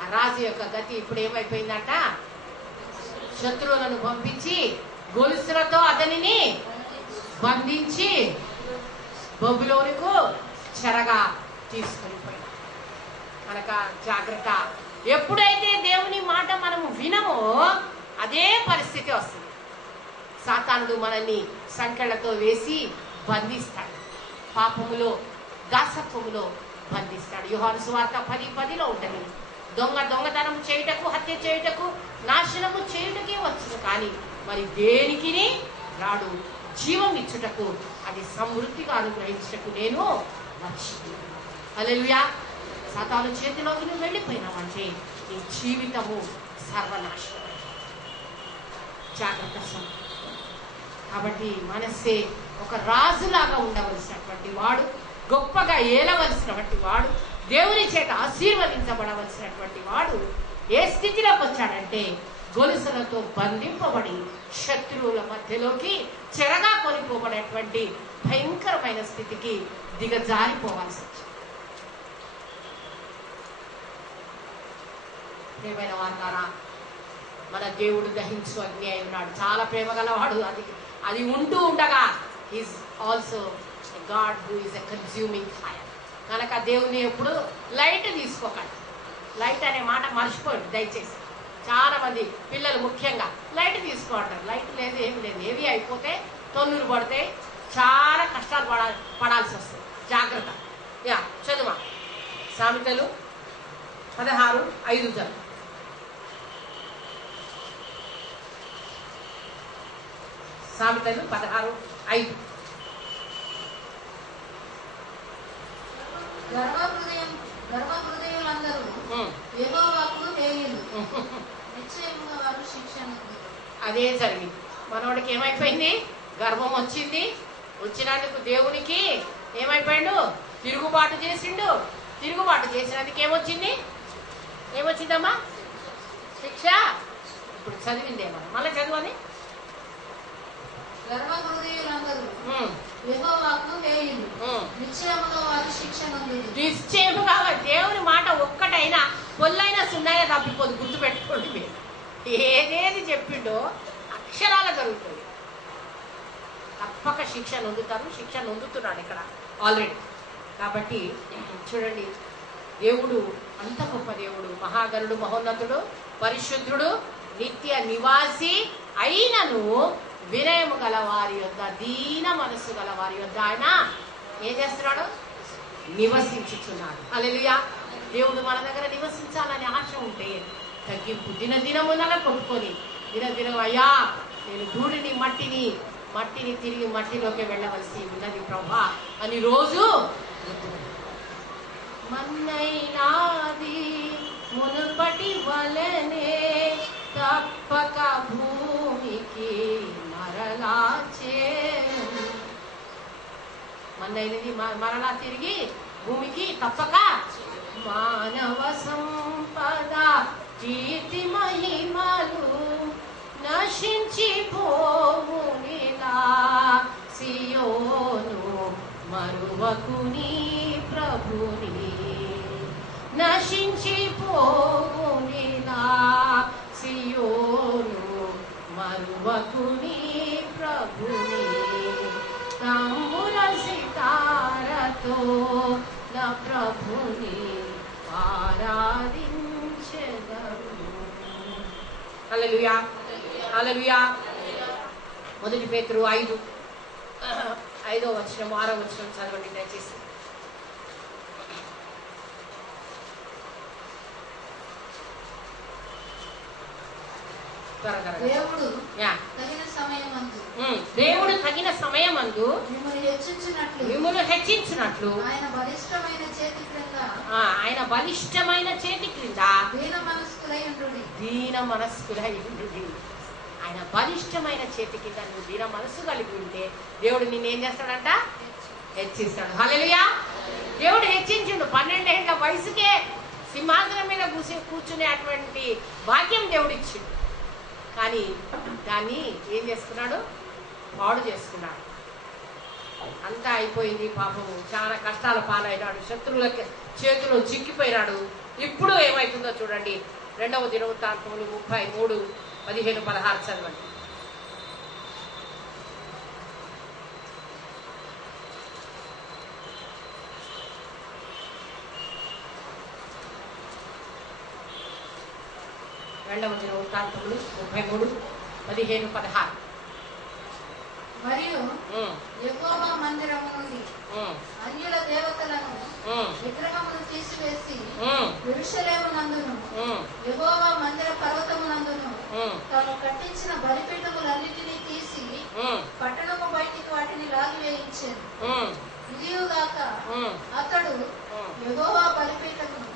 ఆ రాజు యొక్క గతి ఇప్పుడు ఏమైపోయిందంట? శత్రువులను పంపించి గొలుసులతో అతనిని బంధించి బబులోనుకు చెరగా తీసుకొని పోయినా. కనుక జాగ్రత్త. ఎప్పుడైతే దేవుని మాట మనము వినమో అదే పరిస్థితి వస్తుంది. సాతానుడు మనల్ని సంకెళ్లతో వేసి బంధిస్తాడు. పాపములో, దాసత్వములో బంధిస్తాడు. యోహాను సువార్త 10:10 ఉంటుంది. దొంగతనం చేయుటకు, హత్య చేయుటకు, నాశనము చేయుటకే వచ్చును, కానీ మరి దేనికి రాడు. జీవం ఇచ్చుటకు, అది సమృద్ధిగా అనుగ్రహించుటకు నేను వచ్చి. హల్లెలూయా. సాతాను చేతిలోకి నువ్వు వెళ్ళిపోయినావంటే నీ జీవితము సర్వనాశనం. జాగ్రత్త. కాబట్టి మనస్సే ఒక రాజులాగా ఉండవలసినటువంటి వాడు, గొప్పగా ఏలవలసినటువంటి వాడు, దేవుని చేత ఆశీర్వదించబడవలసినటువంటి వాడు ఏ స్థితిలోకి వచ్చాడంటే గొలుసులతో బంధింపబడి శత్రువుల మధ్యలోకి చెరగా కొనిపోబడేటువంటి భయంకరమైన స్థితికి దిగజారిపోవాల్సి వచ్చింది. ప్రేమైన వారులారా, మన దేవుడు దహించు అగ్ని అయి ఉన్నాడు. చాలా ప్రేమ గలవాడు. అది ఉంటూ ఉండగా is also God who is a consuming fire. కనుక దేవుని ఎప్పుడు లైట్ తీసుకోకండి. లైట్ అనే మాట మర్చిపోండి దయచేసి. చాలా మంది పిల్లలు ముఖ్యంగా లైట్ తీసుకోంటారు. లైట్ లేదు, ఏమి లేదు. ఏవి అయిపోతే తొన్నులు పడితే చాలా కష్టాలు పడాల్సి వస్తుంది. జాగ్రత్త. చదువా సామెతలు 16:5 చదువు. సామెతలు 16:5. గర్వహృదయులందరూ యెహోవాకు హేయులు, నిశ్చయముగా వారు శిక్షను. అదే జరిగింది. మనోడికి ఏమైపోయింది? గర్వం వచ్చింది. వచ్చినందుకు దేవునికి ఏమైపోయాడు? తిరుగుబాటు చేసిండు. తిరుగుబాటు చేసినందుకు ఏమొచ్చింది? ఏమొచ్చిందమ్మా? శిక్ష. ఇప్పుడు చదివిందేమో, మళ్ళీ చదువని. నిశ్చయముగా దేవుని మాట ఒక్కటైనా పొల్లైనా సున్నాయినా తప్పిపోదు. గుర్తుపెట్టుకోండి మీరు. ఏదేది చెప్పిండో అక్షరాల జరుగుతుంది. తప్పక శిక్ష నొందుతారు. శిక్ష నొందుతున్నాడు ఇక్కడ ఆల్రెడీ. కాబట్టి చూడండి, దేవుడు అంత గొప్ప దేవుడు, మహాగణుడు, మహోన్నతుడు, పరిశుద్ధుడు, నిత్య నివాసి అయినను వినయము గల వారి యొద్ద, దీన మనస్సు గల వారి యొద్ద ఆయన ఏం చేస్తున్నాడు? నివసించుచున్నాడు. హల్లెలూయా. దేవుడు మన దగ్గర నివసించాలని ఆశ ఉంటే తగ్గింపు దినదినమునల కొట్టుకొని దినదినం, అయ్యా నేను ధూళిని మట్టిని తిరిగి మట్టిలోకి వెళ్ళవలసి ఉన్నది ప్రభా అని రోజు మన్నైనాది మునుపటి వలనే తప్పక భూమికి మరలా చేరు. మన్నైనది మరలా తిరిగి భూమికి తప్పక మానవ సంపద కీర్తి మహిమలు నశించిపోవునిలా సియోను మరువకుని ప్రభుని. నశించిపోవునిలా సియోను మరువకుని ప్రభుని. తంబుర సితారతో నా ప్రభుని ఆరాధించెదరు. హల్లెలూయా, హల్లెలూయా. మొదటి పేతురు 5:5 వచనం 6వ వచనం చదవండి దయచేసి. దేవుడు తగిన సమయమందు మిమ్మును హెచ్చించినట్లు ఆయన బలిష్టమైన చేతి క్రింద దీన మనస్కులై ఉండుడి. ఆయన బలిష్టమైన చేతి కింద నువ్వు దీన మనస్సు కలిగి ఉంటే దేవుడు నిన్నేం చేస్తాడంట? హెచ్చిస్తాడు. హల్లెలూయా. దేవుడు హెచ్చించిండు. 12 ఏళ్ల వయసుకే సింహాసనం మీద కూర్చునే అటువంటి భాగ్యం దేవుడు ఇచ్చిండు. కానీ దాన్ని ఏం చేసుకున్నాడు? పాడు చేసుకున్నాడు. అంతా అయిపోయింది. పాపము చాలా కష్టాల పాలైనాడు. శత్రువుల చేతిలో చిక్కిపోయినాడు. ఇప్పుడు ఏమవుతుందో చూడండి. 2వ దినవృత్తాంతములు 33:15-16 చదవండి. రెండవ దినవృత్తాంతములు 33:15-16. మరియు యెహోవా మందిరము నుండి అన్యుల దేవతలను విగ్రహమును తీసివేసి యెరూషలేమునందును యెహోవా మందిర పర్వతమునందును తాము కట్టించిన బలిపీఠములన్నిటినీ తీసి పట్టణము బయటికి వాటిని లాగివేయించాను. ఇదియుగాక అతడు యెహోవా బలిపీఠమును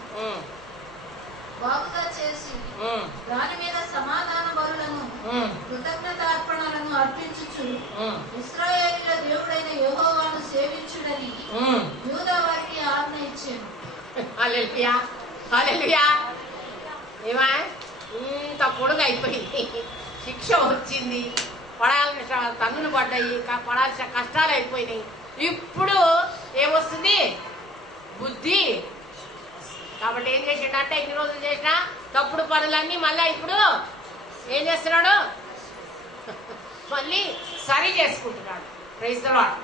బాగుగా చేసి దాని మీద సమాధాన బలులను కృతజ్ఞతార్పణలను అర్పించుచు ఇశ్రాయేలీయుల దేవుడైన యెహోవాను సేవించుడని యూదా వారికి ఆజ్ఞ ఇచ్చాను. హల్లెలూయా, హల్లెలూయా. ఏమా ఇంత పొడుగు అయిపోయింది. శిక్ష వచ్చింది. పడాల్సిన తన్నులు పడ్డాయి. పడాల్సిన కష్టాలు అయిపోయినాయి. ఇప్పుడు ఏమొస్తుంది? బుద్ధి. కాబట్టి ఏం చేసిండంటే ఇన్ని రోజులు చేసిన తప్పుడు పనులన్నీ మళ్ళీ ఇప్పుడు ఏం చేస్తున్నాడు? మళ్ళీ సరి చేసుకుంటున్నాడు. Praise the lord.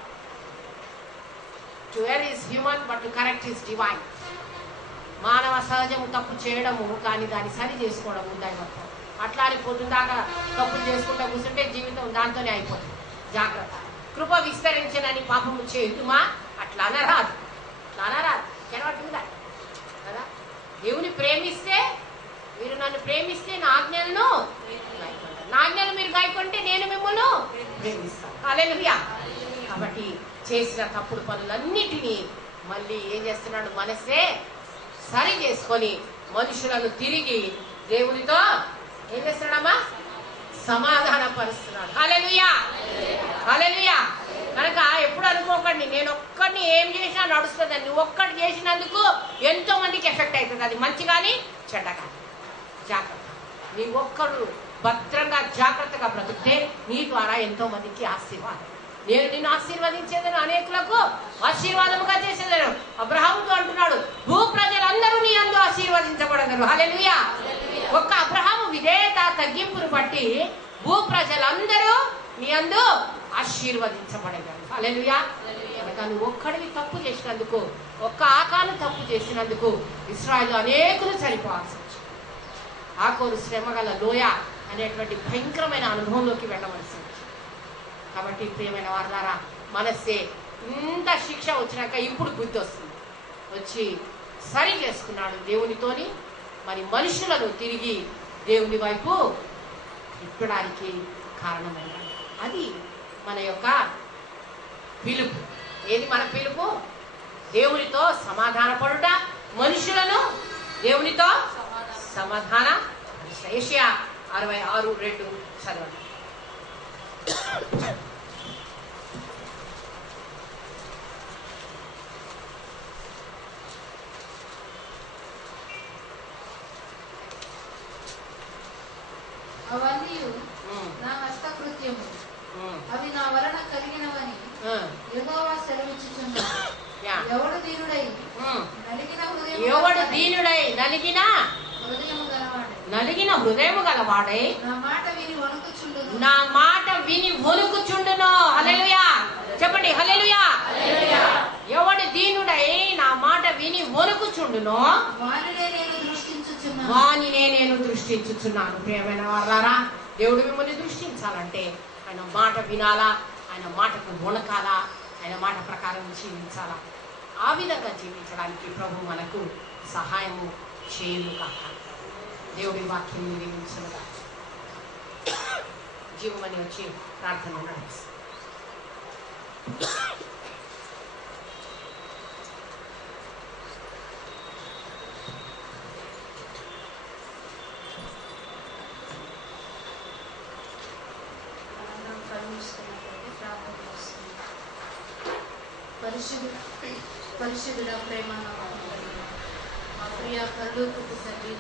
To err is human but to correct is divine. మానవ సహజము తప్పు చేయడము, కానీ దాన్ని సరి చేసుకోవడము దైవత్వం. అట్లా అని పొద్దుదాకా తప్పులు చేసుకుంటూ కూర్చుంటే జీవితం దాంతోనే అయిపోతుంది. జాగ్రత్త. కృప విస్తరించనని పాపము చేయుమా? అట్లా అనరాదు, అట్లా అనరాదు. కెనాట్ డూ దట్ కదా. దేవుని ప్రేమిస్తే, మీరు నన్ను ప్రేమిస్తే నా ఆజ్ఞలను గాయకొంటారు. నా ఆజ్ఞలు మీరు గాయకొంటే నేను మిమ్మల్ని ప్రేమిస్తాను. హల్లెలూయా. కాబట్టి చేసిన తప్పుడు పనులన్నిటినీ మళ్ళీ ఏం చేస్తున్నాడు? మనసే సరి చేసుకొని మనుషులను తిరిగి దేవునితో ఏం చేస్తున్నాడమ్మా? సమాధానపరుస్తున్నాడు. హల్లెలూయా, హల్లెలూయా. కనుక ఎప్పుడు అనుకోకండి నేను ఒక్కడిని ఏం చేసినా నడుస్తుందని. నువ్వు ఒక్కటి చేసినందుకు ఎంతో మందికి ఎఫెక్ట్ అవుతుంది, అది మంచి కానీ చెడ్డ కానీ. జాగ్రత్త, నీ ఒక్కడు భద్రంగా జాగ్రత్తగా బ్రతికితే నీ ద్వారా ఎంతో మందికి ఆశీర్వాదం. నేను నిన్ను ఆశీర్వదించేదను, అనేకులకు ఆశీర్వాదముగా చేసేదను. అబ్రహాముతో అంటున్నాడు, భూ ప్రజలందరూ నీ యందు ఆశీర్వదించబడగలరు. హల్లెలూయా. ఒక్క అబ్రహాము విధేయత తగ్గింపును బట్టి భూ ప్రజలందరూ నీ యందు ఆశీర్వదించబడగలరు. హల్లెలూయా. కనుక నువ్వు ఒక్కడివి తప్పు చేసినందుకు, ఒక్క ఆకాను తప్పు చేసినందుకు ఇశ్రాయేలు అనేకులు చనిపోవాల్సి వచ్చింది. ఆకోరు శ్రమగల లోయ అనేటువంటి భయంకరమైన అనుభవంలోకి వెళ్ళవలసి వచ్చింది. కాబట్టి ప్రియమైన వారులారా, మనస్సే ఇంత శిక్ష వచ్చినాక ఇప్పుడు బుద్ధి వస్తుంది, వచ్చి సరి చేసుకున్నాడు దేవునితోని. మరి మనుషులను తిరిగి దేవుని వైపు తిప్పడానికి కారణమైనాడు. అది మన యొక్క పిలుపు. ఏది మన పిలుపు? దేవునితో సమాధానపడుట, మనుషులను దేవునితో సమాధాన. యెషయా 66:2 చదవండి. అవన్నీ నా హస్తకృత్యము, అవి నా వలన కలిగినవని యెహోవా సెలవిచ్చుచున్నాడు. ఎవడు దీనుడై నలిగిన హృదయము గలవాడై నా మాట విని వణుకుచుండును. హల్లెలూయా చెప్పండి, హల్లెలూయా. ఎవడు దీనుడై నా మాట విని వణుకుచుండునో వానినే నేను దృష్టించుచున్నాను. ప్రియమైన వారులారా, దేవుడు మిమ్మల్ని దృష్టించాలంటే ఆయన మాట వినాలా, ఆయన మాటకు వణకాలా, ఆయన మాట ప్రకారం జీవించాలా. ఆ విధంగా జీవించడానికి ప్రభు మనకు సహాయము చేయును కాక. దేవుడి వాక్యం దీవించునుగా. జీవమని వచ్చి ప్రార్థన నడిపిస్తుంది. పరిశుద్ధుడ, ప్రేమ, మా ప్రియ పరలోకపు తండ్రి,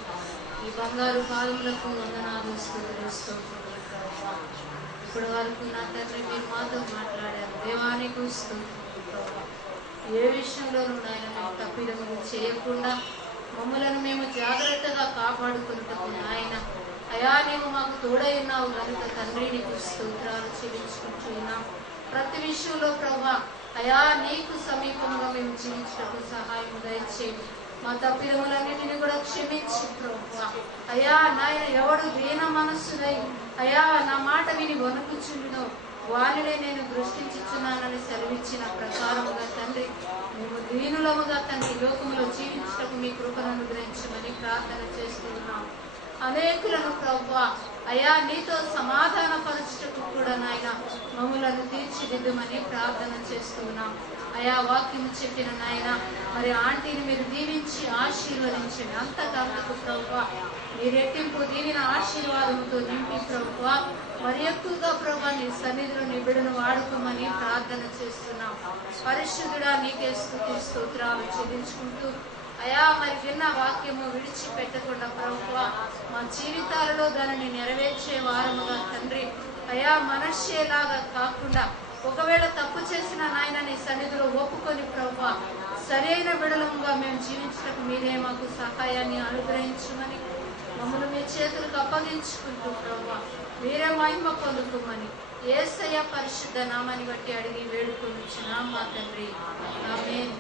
ఈ బంగారు పాదములకు వందనాలు, స్తుతులు, స్తోత్రములు ప్రభువా. ఇప్పుడు వరకు నా తండ్రి మీరు మాతో మాట్లాడారు. దేవానికి స్తోత్రములు ప్రభువా. ఏ విషయంలోనూ నాయన మేము తప్పిదములు చేయకుండా మమ్మలను మేము జాగ్రత్తగా కాపాడుకుంటాము నాయన. అయా నీవు మాకు తోడై ఉన్నావు కనుక తండ్రి నీకు స్తోత్రాలు చెల్లించుకుంటూ ఉన్నాం. ప్రతి విషయంలో ప్రభువా అయా నీకు సమీపంగా మేము జీవించడానికి సహాయం దయచేయండి. మా తప్పిదములన్నిటిని కూడా క్షమించి ప్రభువా. అయా నాయన ఎవడు దీన మనస్సునై అయా నా మాట విని వణుకుచుండునో వానినే నేను దృష్టించుచున్నానని సెలవిచ్చిన ప్రకారముగా తండ్రి మేము దీనులముగా తండ్రి లోకములో జీవించటకు మీ కృపను అనుగ్రహించమని ప్రార్థన చేస్తూ ఉన్నాం. అనేకులను ప్రభువా అయా నీతో సమాధాన పరచుటకు కూడా నాయన మమ్ములను తీర్చిదిద్దుమని ప్రార్థన చేస్తున్నాం. అయా వాక్యము చెప్పిన నాయన మరి ఆంటీని మీరు దీవించి ఆశీర్వదించండి. అంతకంతకు ప్రభువా మీ రెట్టింపు దీనిని ఆశీర్వాదంతో నింపి ప్రభువా మరి ఎక్కువగా ప్రభువా నీ సన్నిధిలో నీ బిడ్డను వాడుకోమని ప్రార్థన చేస్తున్నాం. పరిశుద్ధుడా నీకే స్తుతి స్తోత్రాలు చెల్లించుకుంటూ అయా మరి విన్న వాక్యము విడిచిపెట్టకుండా ప్రభువా మా జీవితాలలో దానిని నెరవేర్చే వారముగా తండ్రి అయా మనశ్శేలాగా కాకుండా ఒకవేళ తప్పు చేసిన నాయన నీ సన్నిధిలో ఒప్పుకొని ప్రభువా సరైన బిడలముగా మేము జీవించడానికి మీరే మాకు సహాయాన్ని అనుగ్రహించమని మమ్మల్ని మీ చేతులకు అప్పగించుకుంటూ ప్రభువా మీరే మహిమ పొందుకోమని యేసయ్య పరిశుద్ధ నామాన్ని బట్టి అడిగి వేడుకొనిచున్నాం మా తండ్రి. ఆమేన్.